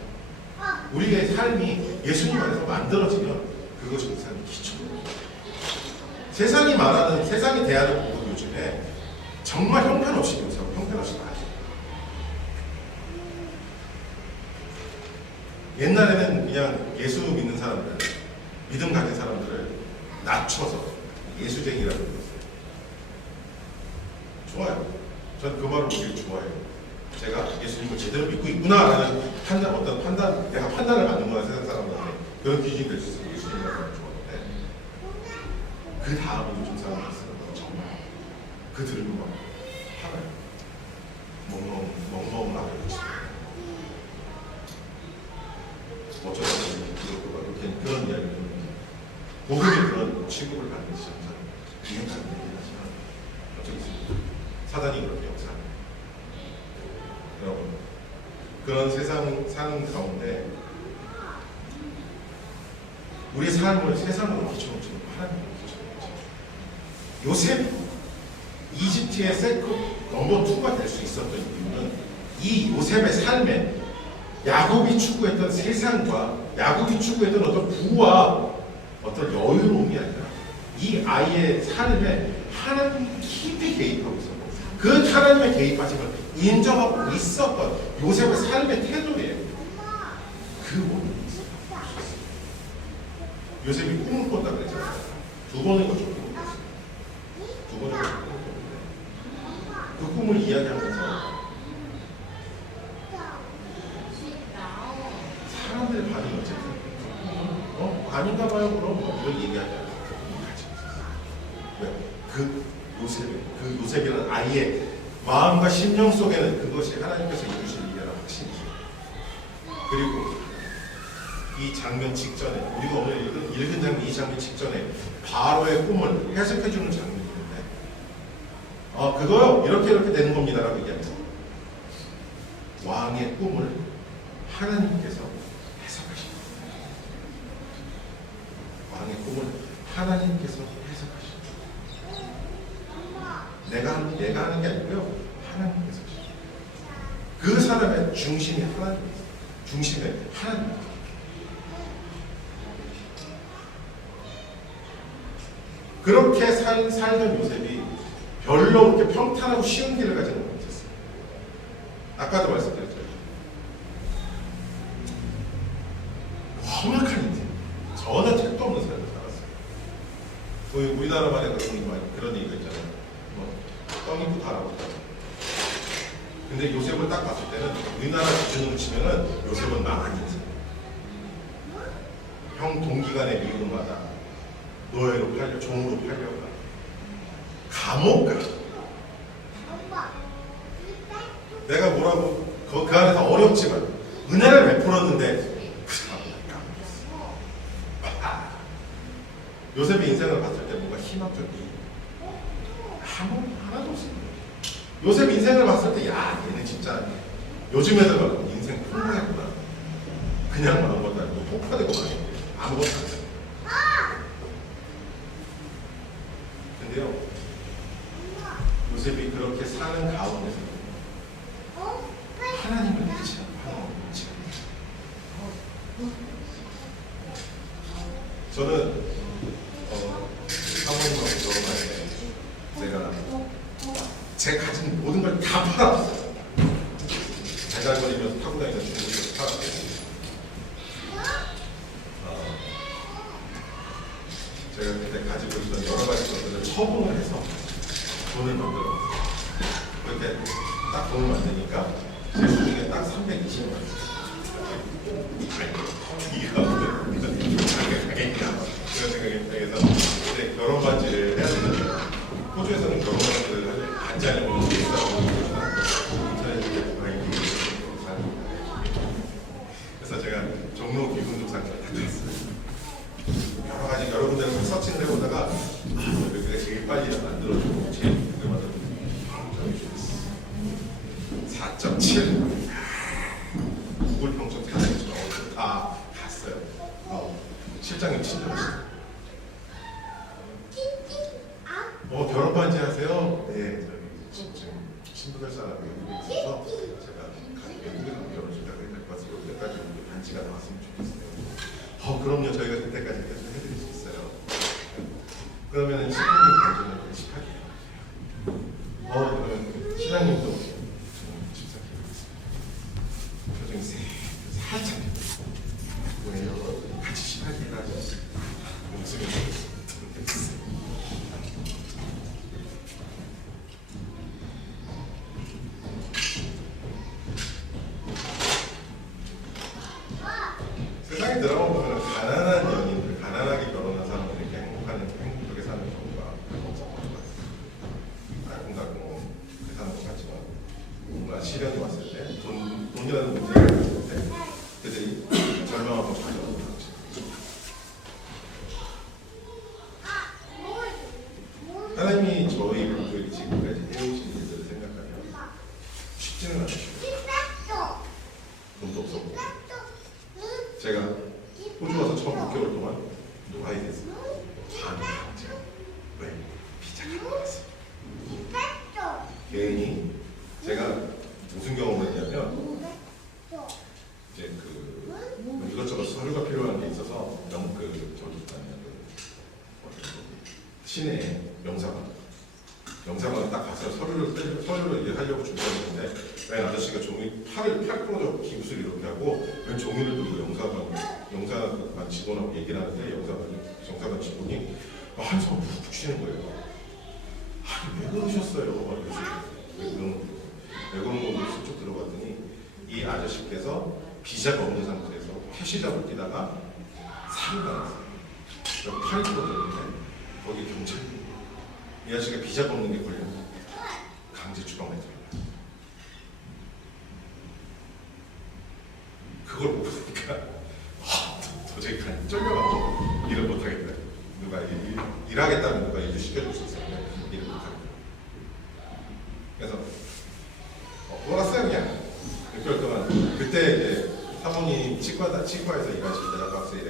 우리의 삶이 예수님 안에서 만들어지면 그것이 우리 삶의 기초입니다. 세상이 대하는 부분 요즘에 정말 형편없이 요새하고 형편없이 많아요. 옛날에는 그냥 예수 믿는 사람들, 믿음 가진 사람들을 낮춰서 예수쟁이라고 불렀어요. 좋아요. 전 그 말을 되게 좋아해요. 제가 예수님을 제대로 믿고 있구나라는 내가 판단을 받는구나 세상 사람들한테 그런 기준이 될 수 있어요. 예수님이라는 걸 좋아하는데 그 다음에 요즘 사람들이 쓰는 건 정말 그 들으면 막 화나요. 멍멍 나고 있어요. 어쩌다 보니 그런 이야기를 듣는데 복음이 그런 취급을 받는 시점 이해가 안 되긴 하지만 어쩌고 사단이 그렇게 역사합니다. 여러분 그런 세상 사는 가운데 우리 삶을 세상으로 비춰놓지는 하나님으로 비춰놓지. 요셉 이집트의 세급 넘버 2가 될 수 있었던 이유는 이 요셉의 삶에 야곱이 추구했던 세상과 야곱이 추구했던 어떤 부와 어떤 여유로움이 아니라 이 아이의 삶에 하나님이 깊이 개입하고 있었고 그 하나님의 개입하심을 인정하고 있었던 요셉의 삶의 태도예요. 그 원인이 있어요. 요셉이 꿈을 꿨다 그랬잖아요. 2번의 것을 꿈을 꿨어요. 2번의 것을 꿈을 꿨는데 그 꿈을 이야기하면서 사람들의 반응이 어쨌든 아닌가 봐요. 그럼 이런 얘기하잖아요. 같이 있었어요. 왜? 그 요셉이라는 아이의 마음과 심령 속에는 그것이 하나님께서 이루실 일이라는 확신이 있어요. 그리고 이 장면 직전에 우리가 오늘 읽은 장면 이 장면 직전에 바로의 꿈을 해석해주는 장면이 있는데 그거요 이렇게 되는 겁니다라고 얘기합니다. 왕의 꿈을 하나님께서 해석하십니다. 왕의 꿈을 하나님께서 해석하십니다. 내가 하는 게 아니고요. 하나님께서 하십니다. 그 사람의 중심이 하나님이세요. 중심에 하나님입니다. 그렇게 살던 요셉이 별로 그렇게 평탄하고 쉬운 길을 가지는 못했어요. 아까도 말씀드렸죠. 험악한 인생, 전혀 택도 없는 삶을 살았어요. 우리나라 말에 그런 얘기가 있잖아요. 떡 입고 다라고. 근데 요셉을 딱 봤을 때는 우리나라 기준으로 치면은 요셉은 망한 인생. 형 동기간에 미움을 받아 노예로 팔려 종으로 팔려가 감옥 가. 내가 뭐라고 그 안에서 어렵지만 은혜를 베풀었는데 그 사람은 요셉의 인생을 봤을 때 뭔가 희망적인 하나도 없습니다. 요셉 인생을 봤을 때, 야, 얘는 진짜 요즘에서 말하면 인생 풍부했구나. 그냥 말한 것도 아니고 폭파되고 말했는데 아무것도 안 했어요. 근데요, 요셉이 그렇게 사는 가운데서 하나님을 믿지 않고 하나님을 믿지 않고 저는 사모님하고 결혼할 때 제가 가진 모든 걸 다 팔아봤어요. 달달거리면서 타고 다니는 중국에서 팔았어요. 제가 그때 가지고 있던 여러 가지 것들을 처분을 해서 돈을 만들었어요. 그렇게 딱 돈을 만드니까 제 수중에 딱 320만 원. 이거 가겠냐 그런 생각이 들어서 이제 결혼 반지를 해야 되는데 호주에서는 결혼 반지를 반지 아니면 비싸고 그래서 제가 종로 귀금속상을 다 들었어요. 여러 가지 여러 군데를 서칭을 해보다가 여기가 제일 빨리 만들어주고 제일 늦게 만들어주고 4.7 구글 평점 다 갔어요. 실장님 친절하시죠. 결혼 반지 하세요? 네, 저기 지금 친구들 사람이 외국에 있어서 제가 외국에 가면 결혼식 다 해야 될 것 같아서 여기까지 반지가 나왔으면 좋겠어요. 그럼요, 저희가 그때까지 계속 해드릴 수 있어요. 그러면 신랑님 반지는 18개요. 그러면 신랑님도 표정이 살짝 왜요? 같이 18개를 하죠. 웃으면 세상에 들어보면 가난한 연인들, 가난하게 결혼한 사람들이 이렇게 행복하게 사는 경우가 엄청 많아요. 알콩달콩 그렇게 사는 것 같지만 뭔가 시련이 왔을 때, 돈이라는 문제가 있을 때 그들이 절망하고 좌절하는 거죠. 하나님이 저희 부부에게 지금까지 해오신 일들을 생각하면 쉽지는 않으시고 돈도 없었고 제가 호주 와서 처음 6개월 동안 노아에 대해서 밤에 갔죠. 왜? 비자가 나왔어요. 괜히 제가 무슨 경험을 했냐면 이제 이것저것 서류가 필요한 게 있어서 시내 영사관에 딱 가서 서류를 이제 하려고 준비했는데 웬 아저씨가 팔을 풀어서 기구슬 이렇게 하고 웬 종이를 들고 영사관 직원하고 얘기를 하는데 영사관 직원이 한숨을 푹 쉬는 거예요. 아니 왜 그러셨어요? 왜 그런 건지 슬쩍 들어봤더니 이 아저씨께서 비자가 없는 상태에서 캐시잡을 뛰다가 사고가 났어요. 팔이 부러졌는데 거기 경찰이 이 아저씨가 비자가 없는 게 걸려서 강제 추방에 들어가요. 그걸 보니까 도저히 쫄려가지고 일을 못하겠다. 누가 일하겠다면 누가 일을 시켜줄 수 있었는데 일을 못하겠다. 그래서 놀았어요 그냥. 6개월 동안 그때 이제 사모님 치과에서 일하실 때가 박스일에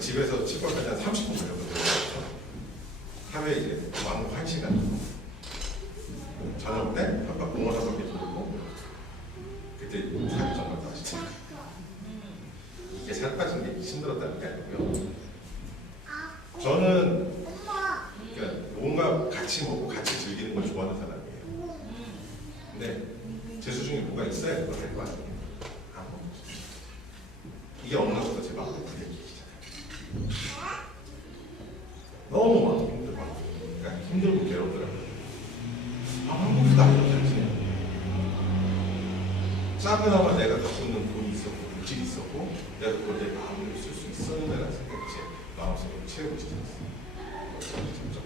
집에서 치과까지 한 30분 걸렸거든요. 하루에 이제 왕복 1시간 저녁 때 한번 공원 한 바퀴 돌고 그때 살이 정말 나시죠. 이게 살 빠진 게 힘들었다는 게 아니고요. 저는 그러니까 뭔가 같이 먹고 같이 즐기는 걸 좋아하는 사람이에요. 근데 제 수중에 뭐가 있어야 그걸 할 거 아니에요. 이게 없는 것도 제 마음에 불리해지잖아요. 너무 마음 힘들고 그러니까 힘들고 괴롭더라고요. 한국도 안 그렇지. 작은아마 내가 갖고 있는 돈이 있었고 물질이 있었고 내가 그걸 내 마음으로 쓸 수 있었는데라는 생각이 제 마음속에 채우고 싶었어요. 점점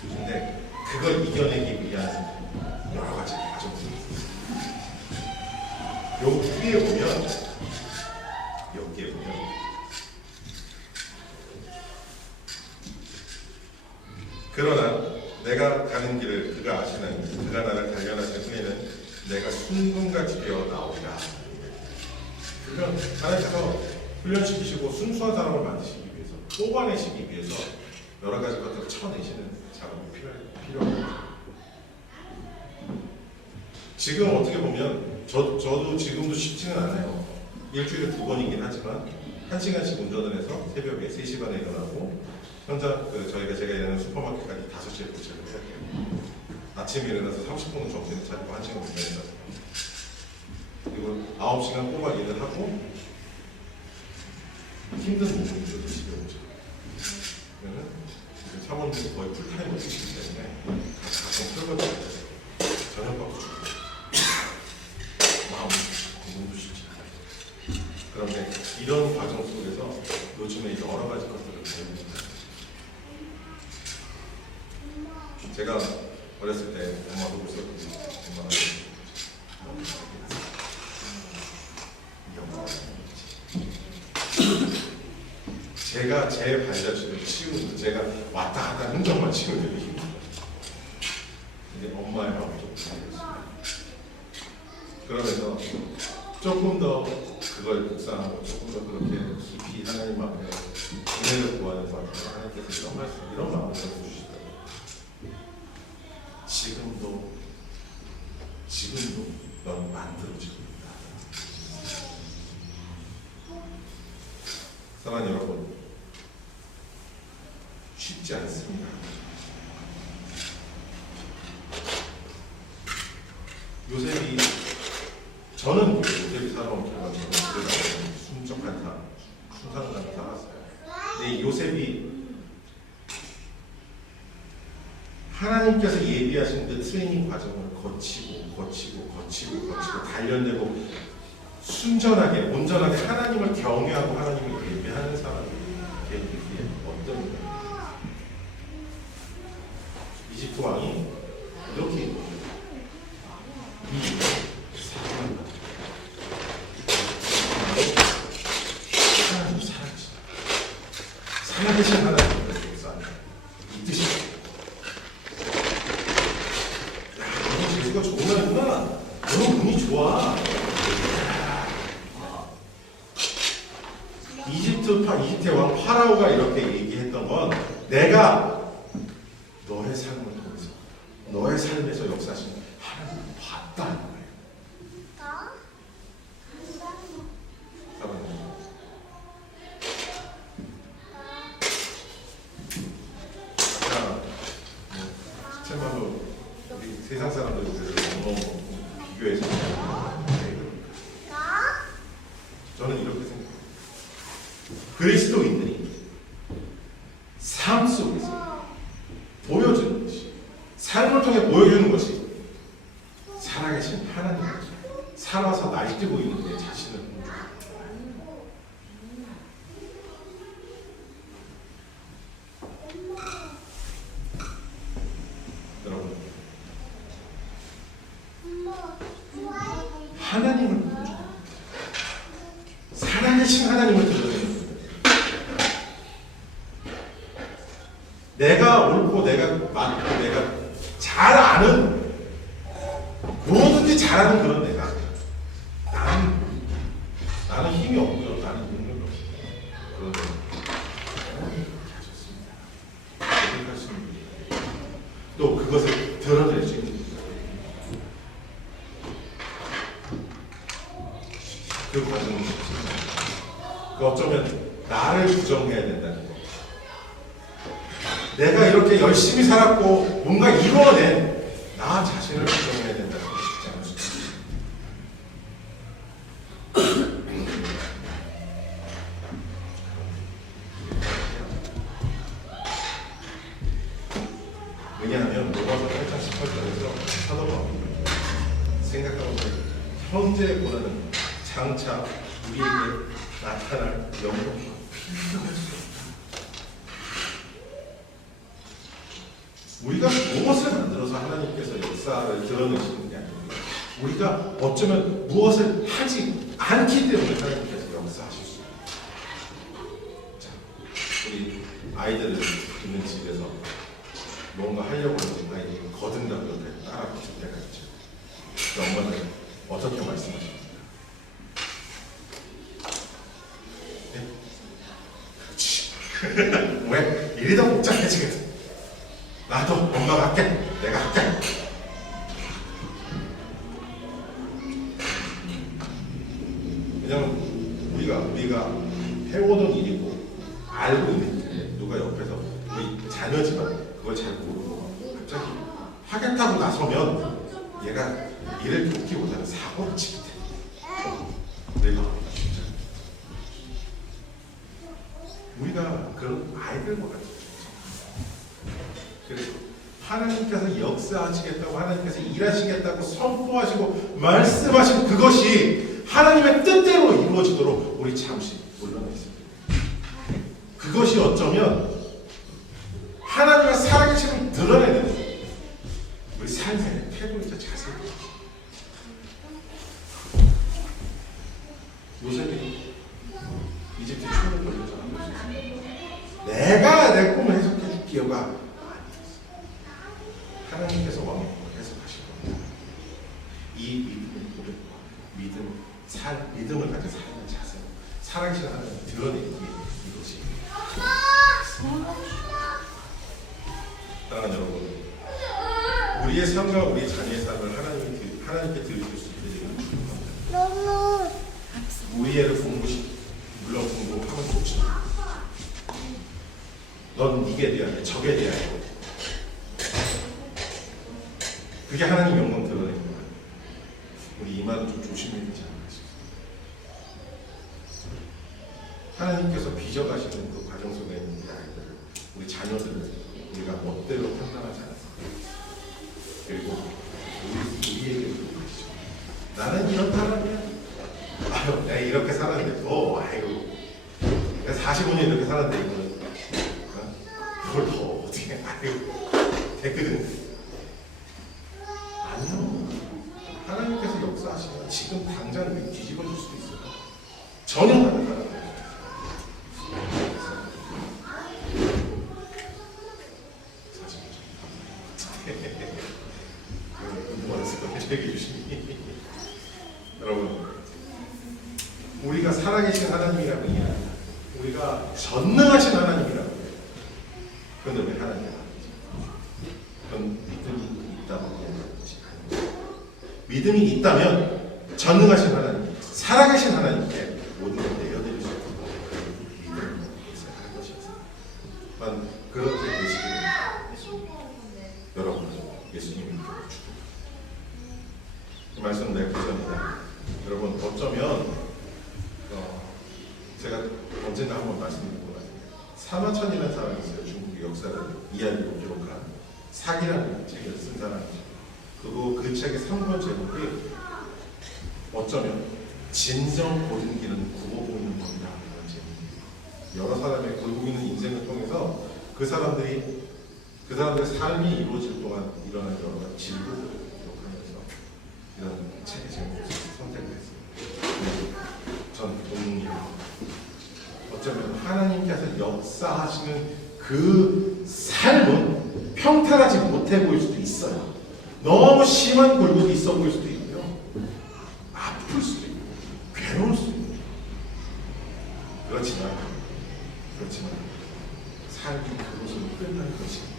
근데 그걸 이겨내기 위한 여러 가지 과정들이 있어요. 요 위에 보면 여기에 보면 내가 순금같이 되어 나오리라. 그러면 하나님께서 훈련시키시고 순수한 사람을 만드시기 위해서, 뽑아내시기 위해서 여러 가지 것들을 쳐내시는 작업이 필요합니다. 지금 어떻게 보면 저도 지금도 쉽지는 않아요. 일주일에 2번이긴 하지만 1시간씩 운전을 해서 새벽에 3시 반에 일어나고 현장 제가 일하는 슈퍼마켓까지 5시에 도착을 해야 돼요. 아침에 일어나서 30분은 정신을 차리고 1시간 운전해서 그리고 9시간 꼬박 일을 하고 힘든 몸으로 집에 오죠. 그러면 사모님도 거의 풀타임을 쓰시기 때문에 가끔 설거지 저녁밥도 주고 마음 공부도 쉽지 않아요. 그런데 이런 과정 속에서 요즘에 여러 가지 것들을 배웁니다. 제가 어렸을 때 엄마도 벌써 엄마가 제가 제 발자취를 치우는, 제가 왔다 갔다 흔적만 치우는 게 힘들어요. 이제 엄마의 마음이 좀 달라졌어요. 그러면서 조금 더 그걸 묵상하고 조금 더 그렇게 깊이 하나님 앞에 은혜를 구하는 것 같아요. 하나님께서 이런 말씀, 이런 마음을 주시더라고요. 지금도 넌 만들어지고 있다. 사랑하는 여러분, 쉽지 않습니다. 저는 요셉이 살아온 결과적으로 순적한 삶, 순산한 삶을 살았어요. 근데 요셉이 하나님께서 예비하신 그 트레이닝 과정을 거치고 단련되고 순전하게 온전하게 하나님을 경외하고 하나님을 예배하는 사람이 되기 위해 어떤 이집트 왕이 이렇게 하나님 살아계신 하나님을 역사하는 이 뜻이 너 재수가 정말구나. 너 운이 좋아. 이집트 왕 파라오가 이렇게 얘기했던 건 내가 너의 삶을 통해서 너의 삶에서 역사하신 하나님을 봤다는 거예요. 아까 정말로 우리 세상 사람들을 너무 비교해서 저는 이렇게 생각해요. 그리스도인들이 삶 속에서 보여주는 것이, 삶을 통해 보여주는 것이 살아계신 하나님, 살아서 날뛰고 있는 내 자신을 보여줍니다. 여러분, 하나님을 보여줍니다. 살아계신 하나님을 드러내는 거예요. 내가 옳고 내가 맞고 내가 잘 아는, 뭐든지 잘하는 그런 내가, 나는 힘이 없고요, 나는 능력이 없어요. 그런데 하나님이 하셨습니다. 고백하십니다. 또 그것을 드러낼 수 있는 그 과정이 쉽습니다. 그 어쩌면 나를 부정해야 된다는 거. 내가 이렇게 열심히 살았고 뭔가 이루어낸 나 자신을 부정해야 된다는 게 쉽지 않을 수 있습니다. 왜냐하면 로마서 8장 18절에서 사도 바울이 생각하고 현재 보다는 장차 우리에게 나타날 영광과 비교할 수 없다. 우리가 무엇을 만들어서 하나님께서 역사를 드러내시는 게 아닙니다. 우리가 어쩌면 무엇을 하지 않기 때문에 하나님께서 역사하실 수 있습니다. 자, 우리 아이들을 있는 집에서 뭔가 하려고 하는 아이들이 거듭나고 따라 붙을 때가 있죠. 엄마는 어떻게 말씀하십니까? 네? 그렇지. 왜? 일이 더 복잡해지거든. 나도 엄마가 할게. 내가 할게. 왜냐면 우리가 해오던 일이고 알고 있는데 누가 옆에서 우리 자녀지만 그걸 잘 모르고 갑자기 하겠다고 나서면 얘가 일을 돕기보다는 사고를 치게 돼. 내가 진짜 우리가 그런 아이들과 같은 그래서 하나님께서 역사하시겠다고 하나님께서 일하시겠다고 선포하시고 말씀하신 그것이 하나님의 뜻대로 이루어지도록 우리 잠시 물러나 있습니다. 그것이 어쩌면 하나님의 살아계심을 드러내는 우리 삶의 태도이자 자세입니다. 요셉이 이집트 총을 돌려서 내가 내 꿈을 해석해 줄게요가 아니었어요. 하나님께서 왕의 꿈을 해석하신 겁니다. 이 믿음의 고백과 믿음을 가진 삶의 자세, 살아계신 하나님을 드러내기 위해 이것이 사랑하는 여러분, 우리의 삶과 우리 자녀의 삶을 하나님께 드려줄 수 있는 축복합니다. 우리 애를 공부시키고 물론 공부하면 좋지. 넌 니게 돼야 돼, 적에 돼야 돼. 그게 하나님 영광 드러내는 거야. 우리 이 말은 좀 조심해야 되지 않을까 싶습니다. 하나님께서 빚어가시는 그 과정 속에 있는 우리 아이들을, 우리 자녀들을 우리가 멋대로 판단하지 않습니다. 그리고 우리에게 물어보시죠. 나는 이런 사람이야. 아유, 내가 이렇게 살았는데, 아이고. 내가 45년 이렇게 살았는데, 이거는. 그걸 더 어떻게, 아이고. 됐거든. 아니요. 하나님께서 역사하시면 지금 당장 뒤집어 줄 수도 있어요. 전혀 다른 사람이에요. 얘기해 주시니 여러분, 우리가 살아계신 하나님이라고 이야기합니다. 우리가 전능하신 하나님이라고 해요. 그런데 왜 하나님이 아니죠? 그건 믿음이 있다고 얘기하는 것이 아닙니다. 믿음이 있다면 전능하신 하나님, 살아계신 하나님께 모든 걸 내어드릴 수 있고 믿음을 있어야 하는 것이었어요. 그렇게 되시기를 여러분, 예수님이 믿어주십니다. 이 말씀 내 구절입니다. 여러분, 어쩌면 제가 언젠가 한번 말씀드린 것 같아요. 사마천이라는 사람이 있어요. 중국의 역사를 이야기로 기록한 사기라는 책을 쓴 사람이죠. 그리고 그 책의 3권 제목이 어쩌면 진정 고등기는 굽어 보이는 법이다 라는 제목입니다. 여러 사람의 굴고 있는 인생을 통해서 그 사람들의 삶이 이루어질 동안 일어난 여러 가지 질고를 이런 책의 제목을 선택을 했습니다. 전 동의합니다. 어쩌면 하나님께서 역사하시는 그 삶은 평탄하지 못해 보일 수도 있어요. 너무 심한 굴곡이 있어 보일 수도 있고요. 아플 수도 있고 괴로울 수도 있고 그렇지만 삶이 그것으로 끝나는 것입니다.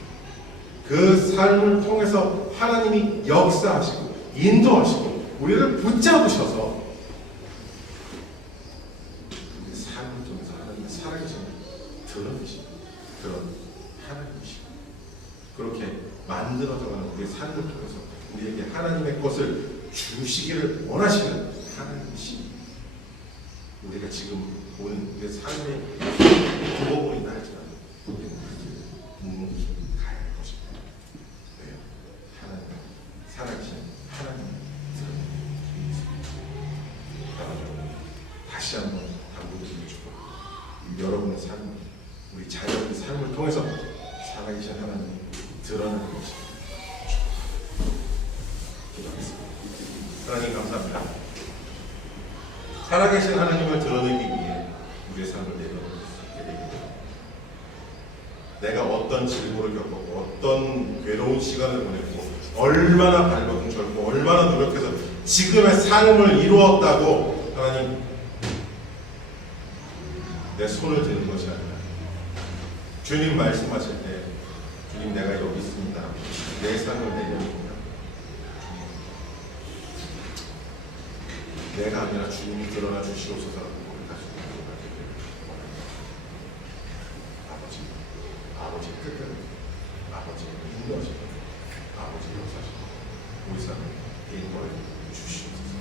그 삶을 통해서 하나님이 역사하시고 인도하시고 우리를 붙잡으셔서 우리 삶을 통해서 하나님의 살아계심을 드러내시는 그런 하나님이시고 그렇게 만들어져가는 우리의 삶을 통해서 우리에게 하나님의 것을 주시기를 원하시는 하나님이십니다. 우리가 지금 보는 우리의 삶의 굽어 보인다 할지라도 우리는 그 묵묵히 가야 할 것입니다. 왜요? 하나님 살아계시는 하나님을 드러내기 위해서. 다시 한번 당부드리고 싶고 여러분의 삶, 우리 자녀의 삶을 통해서 살아계신 하나님이 드러나는 것입니다. 기도하겠습니다. 하나님 감사합니다. 살아계신 하나님을 드러내기 위해 우리의 삶을 내려놓게 됩니다. 내가 어떤 질문을 겪었고 어떤 괴로운 시간을 보냈고 얼마나 발버둥 쳤고 얼마나 노력해서 지금의 삶을 이루었다고 하나님 내 손을 드는 것이 아니라 주님 말씀하실 때 주님 내가 여기 있습니다. 내 삶을 내려놓습니다. 내가 아니라 주님이 드러나 주시옵소서라고 고백하시고 아버지 끝까지 아버지 인도하시고 아버지 역사시고 우리 삶에 인도해 주시옵소서.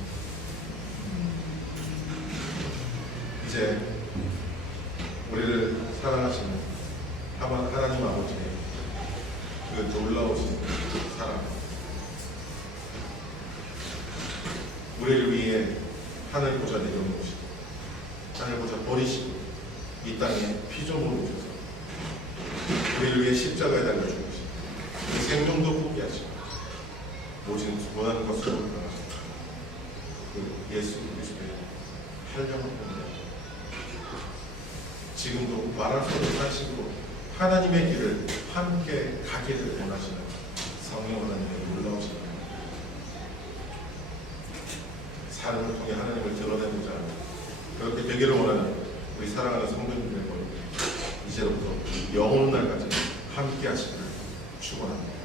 이제 우리를 사랑하시는 하나님 아버지의 그 놀라우신 사랑, 우리를 위해 하늘 보좌 내려놓으시고 하늘 보좌 버리시고 이 땅에 피조물로 오셔서 우리를 위해 십자가에 달려 죽으시고 그 생명도 포기하시고 오직 원하는 것으로 나가시고 그 예수 그리스도의 활명을 보내 지금도 말할 수 없는 사실로 하나님의 길을 함께 가기를 원하시는 성령 하나님의 놀라우신 삶을 통해 하나님을 드러내고자 하는 그렇게 되기를 원하는 우리 사랑하는 성도님들 이제로부터 영원 날까지 함께 하시기를 축원합니다.